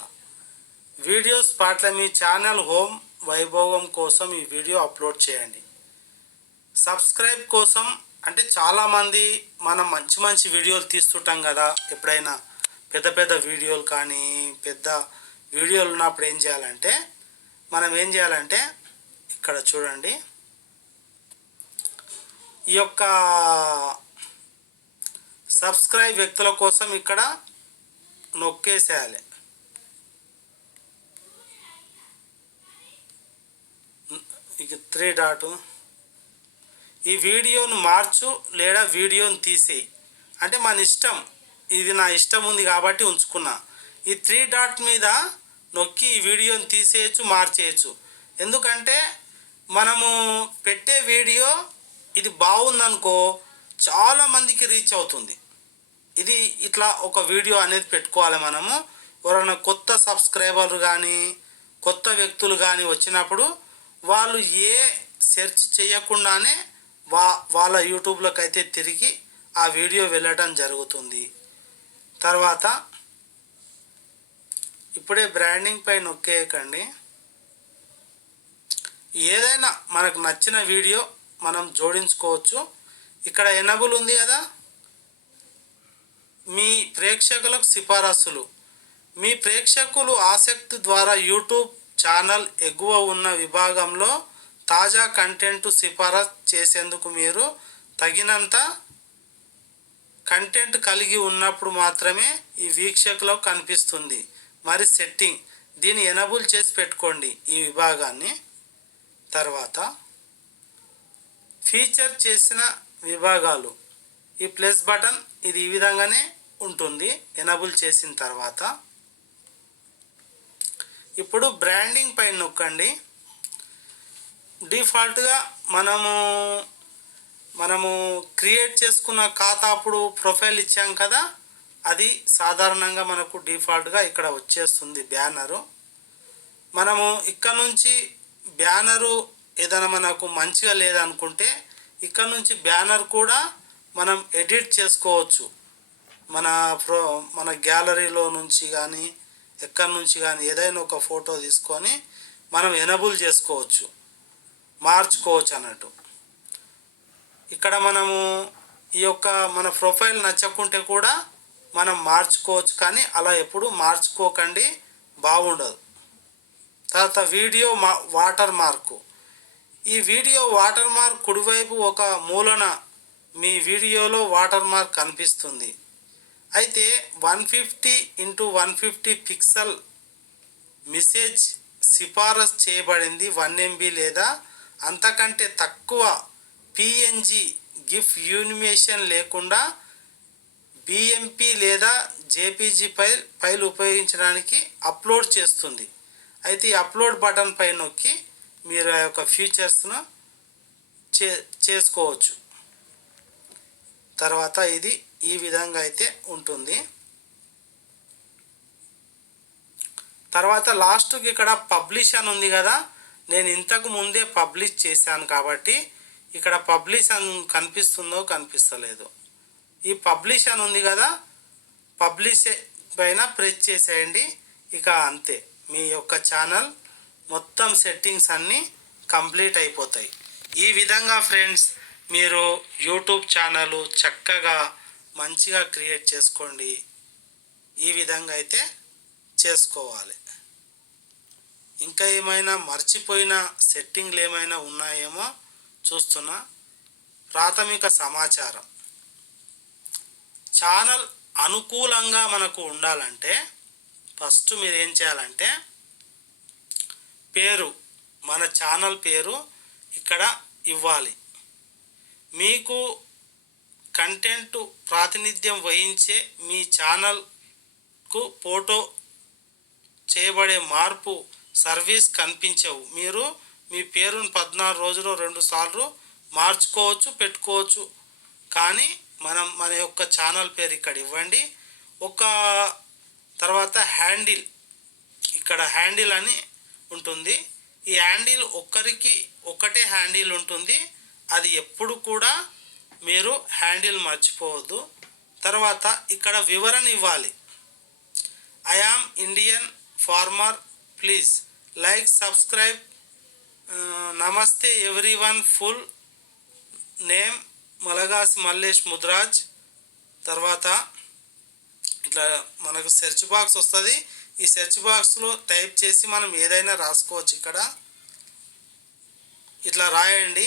వీడియోస్ పాటల మీ ఛానల్ హోమ్ వైభవం కోసం ఈ వీడియో అప్లోడ్ చేయండి. సబ్స్క్రైబ్ కోసం అంటే చాలామంది మనం మంచి మంచి వీడియోలు తీస్తుంటాం కదా. ఎప్పుడైనా పెద్ద పెద్ద వీడియోలు కానీ పెద్ద వీడియోలు ఉన్నప్పుడు ఏం చేయాలంటే ఇక్కడ చూడండి ఈ యొక్క సబ్స్క్రైబ్ వ్యక్తుల కోసం ఇక్కడ నొక్కేసేయాలి. ఇక 3 డాట్ ఈ వీడియోను మార్చు లేదా వీడియోను తీసేయి అంటే మన ఇష్టం. ఇది నా ఇష్టం ఉంది కాబట్టి ఉంచుకున్నా. ఈ 3 డాట్ మీద నొక్కి ఈ వీడియోని తీసేయచ్చు మార్చేయచ్చు. ఎందుకంటే మనము పెట్టే వీడియో ఇది బాగుందనుకో చాలామందికి రీచ్ అవుతుంది. ఇది ఇట్లా ఒక వీడియో అనేది పెట్టుకోవాలి మనము. ఎవరైనా కొత్త సబ్స్క్రైబర్లు కానీ కొత్త వ్యక్తులు కానీ వచ్చినప్పుడు వాళ్ళు ఏ సెర్చ్ చేయకుండానే వాళ్ళ యూట్యూబ్లోకి అయితే తిరిగి ఆ వీడియో వెళ్ళటం జరుగుతుంది. తర్వాత ఇప్పుడే బ్రాండింగ్ పై నొక్కేయకండి. ఏదైనా మనకు నచ్చిన వీడియో మనం జోడించుకోవచ్చు. ఇక్కడ ఎనబుల్ ఉంది కదా. మీ ప్రేక్షకులకు సిఫారసులు. మీ ప్రేక్షకులు ఆసక్తి ద్వారా యూట్యూబ్ ఛానల్ ఎగువ ఉన్న విభాగంలో తాజా కంటెంట్ సిఫారసు చేసేందుకు మీరు తగినంత కంటెంట్ కలిగి ఉన్నప్పుడు మాత్రమే ఈ వీక్షకులకు కనిపిస్తుంది. మరి సెట్టింగ్ దీన్ని ఎనబుల్ చేసి పెట్టుకోండి ఈ విభాగాన్ని. తర్వాత ఫీచర్ చేసిన విభాగాలు ఈ ప్లస్ బటన్ ఇది ఈ విధంగానే ఉంటుంది ఎనబుల్ చేసిన తర్వాత. ఇప్పుడు బ్రాండింగ్ పైన నొక్కండి. డిఫాల్ట్గా మనము క్రియేట్ చేసుకున్న ఖాతా అప్పుడు ప్రొఫైల్ ఇచ్చాం కదా. అది సాధారణంగా మనకు డిఫాల్ట్గా ఇక్కడ వచ్చేస్తుంది బ్యానరు. మనము ఇక్కడ నుంచి బ్యానరు ఏదైనా మనకు మంచిగా లేదనుకుంటే ఇక్కడ నుంచి బ్యానర్ కూడా మనం ఎడిట్ చేసుకోవచ్చు. మన గ్యాలరీలో నుంచి కానీ ఎక్కడి నుంచి కానీ ఏదైనా ఒక ఫోటో తీసుకొని మనం ఎనబుల్ చేసుకోవచ్చు, మార్చుకోవచ్చు అన్నట్టు. ఇక్కడ మనము ఈ యొక్క మన ప్రొఫైల్ నచ్చకుంటే కూడా మనం మార్చుకోవచ్చు, కానీ అలా ఎప్పుడు మార్చుకోకండి, బాగుండదు. తర్వాత వీడియో వాటర్ మార్కు. ఈ వీడియో వాటర్ మార్క్ కుడివైపు ఒక మూలన మీ వీడియోలో వాటర్ మార్క్ కనిపిస్తుంది. అయితే 150x150 పిక్సెల్ మెసేజ్ సిఫారసు చేయబడింది. 1 MB లేదా అంతకంటే తక్కువ PNG గిఫ్ యానిమేషన్ లేకుండా BMP లేదా JPG ఫైల్ ఉపయోగించడానికి అప్లోడ్ చేస్తుంది. అయితే ఈ అప్లోడ్ బటన్ పై నొక్కి మీరు ఆ యొక్క ఫీచర్స్ను చేసుకోవచ్చు. తర్వాత ఇది ఈ విధంగా అయితే ఉంటుంది. తర్వాత లాస్ట్కి ఇక్కడ పబ్లిష్ అని ఉంది కదా. నేను ఇంతకు ముందే పబ్లిష్ చేశాను కాబట్టి ఇక్కడ పబ్లిష్ అని కనిపిస్తుందో కనిపిస్తలేదు. ఈ పబ్లిష్ అని ఉంది కదా, పబ్లిష్ పైన ప్రెస్ చేసేయండి. ఇక అంతే, మీ యొక్క ఛానల్ మొత్తం సెట్టింగ్స్ అన్నీ కంప్లీట్ అయిపోతాయి. ఈ విధంగా ఫ్రెండ్స్ మీరు యూట్యూబ్ ఛానల్ చక్కగా మంచిగా క్రియేట్ చేసుకోండి. ఈ విధంగా అయితే చేసుకోవాలి. ఇంకా ఏమైనా మర్చిపోయిన సెట్టింగ్లు ఏమైనా ఉన్నాయేమో చూస్తున్నా. ప్రాథమిక సమాచారం. ఛానల్ అనుకూలంగా మనకు ఉండాలంటే ఫస్ట్ మీరు ఏం చేయాలంటే పేరు, మన ఛానల్ పేరు ఇక్కడ ఇవ్వాలి. మీకు కంటెంట్ ప్రాతినిధ్యం వహించే మీ ఛానల్కు ఫోటో చేయబడే మార్పు సర్వీస్ కనిపించవు. మీరు మీ పేరును 14 రోజులు 2 సార్లు మార్చుకోవచ్చు, పెట్టుకోవచ్చు. కానీ మన యొక్క ఛానల్ పేరు ఇక్కడ ఇవ్వండి. ఒక తర్వాత హ్యాండిల్, ఇక్కడ హ్యాండిల్ అని ఉంటుంది. ఈ హ్యాండిల్ ఒక్కటే హ్యాండిల్ ఉంటుంది. అది ఎప్పుడు కూడా మీరు హ్యాండిల్ మర్చిపోవద్దు. తర్వాత ఇక్కడ వివరణ ఇవ్వాలి. I am Indian farmer, please like, subscribe, namaste everyone, full name Malagasi Mallesh Mudraj. తర్వాత ఇట్లా మనకు సెర్చ్ బాక్స్ వస్తుంది. ఈ సెర్చ్ బాక్స్లో టైప్ చేసి మనం ఏదైనా రాసుకోవచ్చు. ఇక్కడ ఇట్లా రాయండి,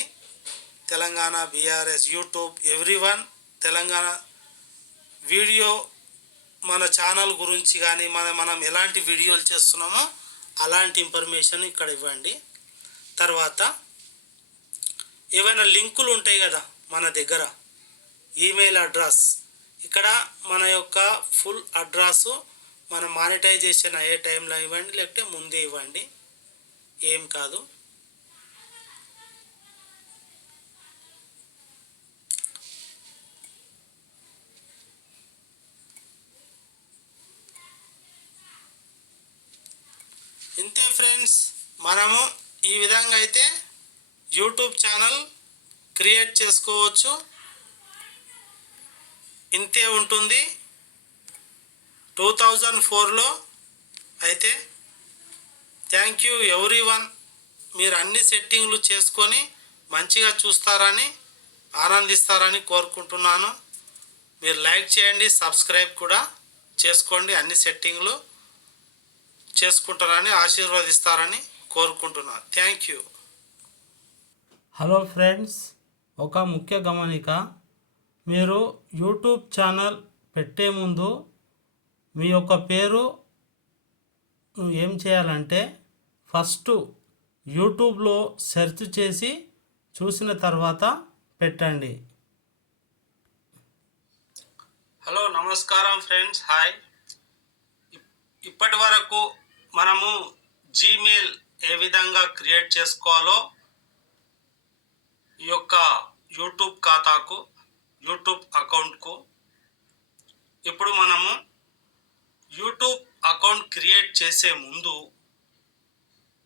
Telangana BRS YouTube everyone Telangana video. మన ఛానల్ గురించి కానీ మనం ఎలాంటి వీడియోలు చేస్తున్నామో అలాంటి ఇన్ఫర్మేషన్ ఇక్కడ ఇవ్వండి. తర్వాత ఏవైనా లింకులు ఉంటాయి కదా మన దగ్గర, ఈమెయిల్ అడ్రస్, ఇక్కడ మన యొక్క ఫుల్ అడ్రస్ మన మానిటైజేషన్ అయ్యే టైంలో ఇవ్వండి, లేకపోతే ముందే ఇవ్వండి, ఏం కాదు. ఇంతే ఫ్రెండ్స్, మనము ఈ విధంగా అయితే యూట్యూబ్ ఛానల్ క్రియేట్ చేసుకోవచ్చు. ఇంతే ఉంటుంది 2004లో అయితే. Thank you everyone. మీరు అన్ని సెట్టింగ్లు చేసుకొని మంచిగా చూస్తారని, ఆనందిస్తారని కోరుకుంటున్నాను. మీరు లైక్ చేయండి, సబ్స్క్రైబ్ కూడా చేసుకోండి. అన్ని సెట్టింగ్లు చేసుకుంటారని, ఆశీర్వదిస్తారని కోరుకుంటున్నాను. Thank you. హలో ఫ్రెండ్స్, ఒక ముఖ్య గమనిక. మీరు యూట్యూబ్ ఛానల్ పెట్టే ముందు మీ యొక్క పేరు ఏం చేయాలంటే ఫస్ట్ యూట్యూబ్లో సెర్చ్ చేసి చూసిన తర్వాత పెట్టండి. హలో, నమస్కారం ఫ్రెండ్స్, హాయ్. ఇప్పటి వరకు మనము జీమెయిల్ ఏ విధంగా క్రియేట్ చేసుకోవాలో ఈ యొక్క యూట్యూబ్ ఖాతాకు, యూట్యూబ్ అకౌంట్కు, ఇప్పుడు మనము యూట్యూబ్ అకౌంట్ క్రియేట్ చేసే ముందు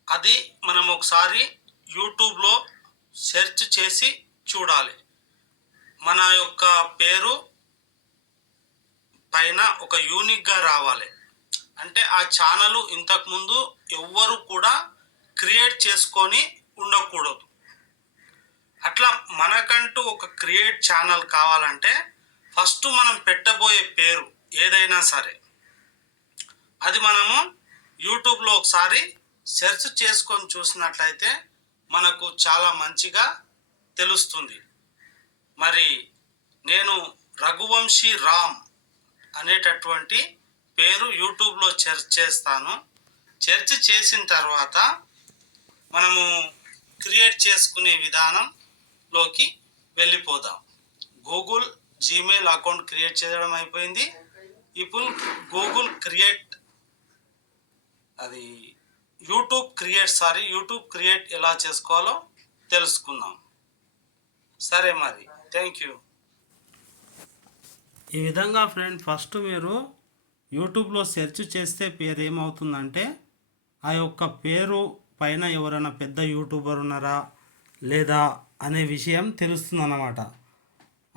అది మనం ఒకసారి యూట్యూబ్లో సెర్చ్ చేసి చూడాలి. మన యొక్క పేరు పైన ఒక యూనిక్గా రావాలి. అంటే ఆ ఛానల్ ఇంతకుముందు ఎవ్వరు కూడా క్రియేట్ చేసుకొని ఉండకూడదు. అట్లా మనకంటూ ఒక క్రియేట్ ఛానల్ కావాలంటే ఫస్ట్ మనం పెట్టబోయే పేరు ఏదైనా సరే అది మనము యూట్యూబ్లో ఒకసారి సెర్చ్ చేసుకొని చూసినట్లయితే మనకు చాలా మంచిగా తెలుస్తుంది. మరి నేను రఘువంశీ రామ్ అనేటటువంటి పేరు యూట్యూబ్లో సెర్చ్ చేస్తాను. సెర్చ్ చేసిన తర్వాత మనము క్రియేట్ చేసుకునే విధానంలోకి వెళ్ళిపోదాం. గూగుల్ జీమెయిల్ అకౌంట్ క్రియేట్ చేయడం అయిపోయింది. ఇప్పుడు గూగుల్ క్రియేట్ యూట్యూబ్ క్రియేట్ ఎలా చేసుకోవాలో తెలుసుకుందాం. సరే మరి, థ్యాంక్ యూ. ఈ విధంగా ఫ్రెండ్, ఫస్ట్ మీరు యూట్యూబ్లో సెర్చ్ చేస్తే పేరు ఏమవుతుందంటే ఆ యొక్క పేరు పైన ఎవరైనా పెద్ద యూట్యూబర్ ఉన్నారా లేదా అనే విషయం తెలుస్తుంది అన్నమాట.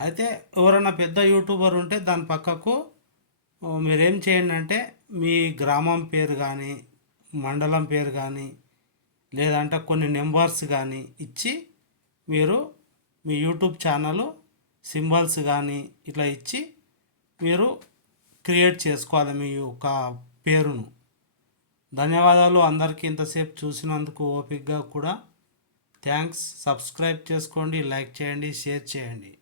అయితే ఎవరైనా పెద్ద యూట్యూబర్ ఉంటే దాని పక్కకు మీరేం చేయండి అంటే మీ గ్రామం పేరు కానీ, మండలం పేరు కానీ, లేదంటే కొన్ని నెంబర్స్ కానీ ఇచ్చి మీరు మీ యూట్యూబ్ ఛానల్ సింబల్స్ కానీ ఇట్లా ఇచ్చి మీరు క్రియేట్ చేసుకోవాలి మీ యొక్క పేరును. ధన్యవాదాలు అందరికీ ఇంతసేపు చూసినందుకు, ఓపికగా కూడా థ్యాంక్స్. సబ్స్క్రైబ్ చేసుకోండి, లైక్ చేయండి, షేర్ చేయండి.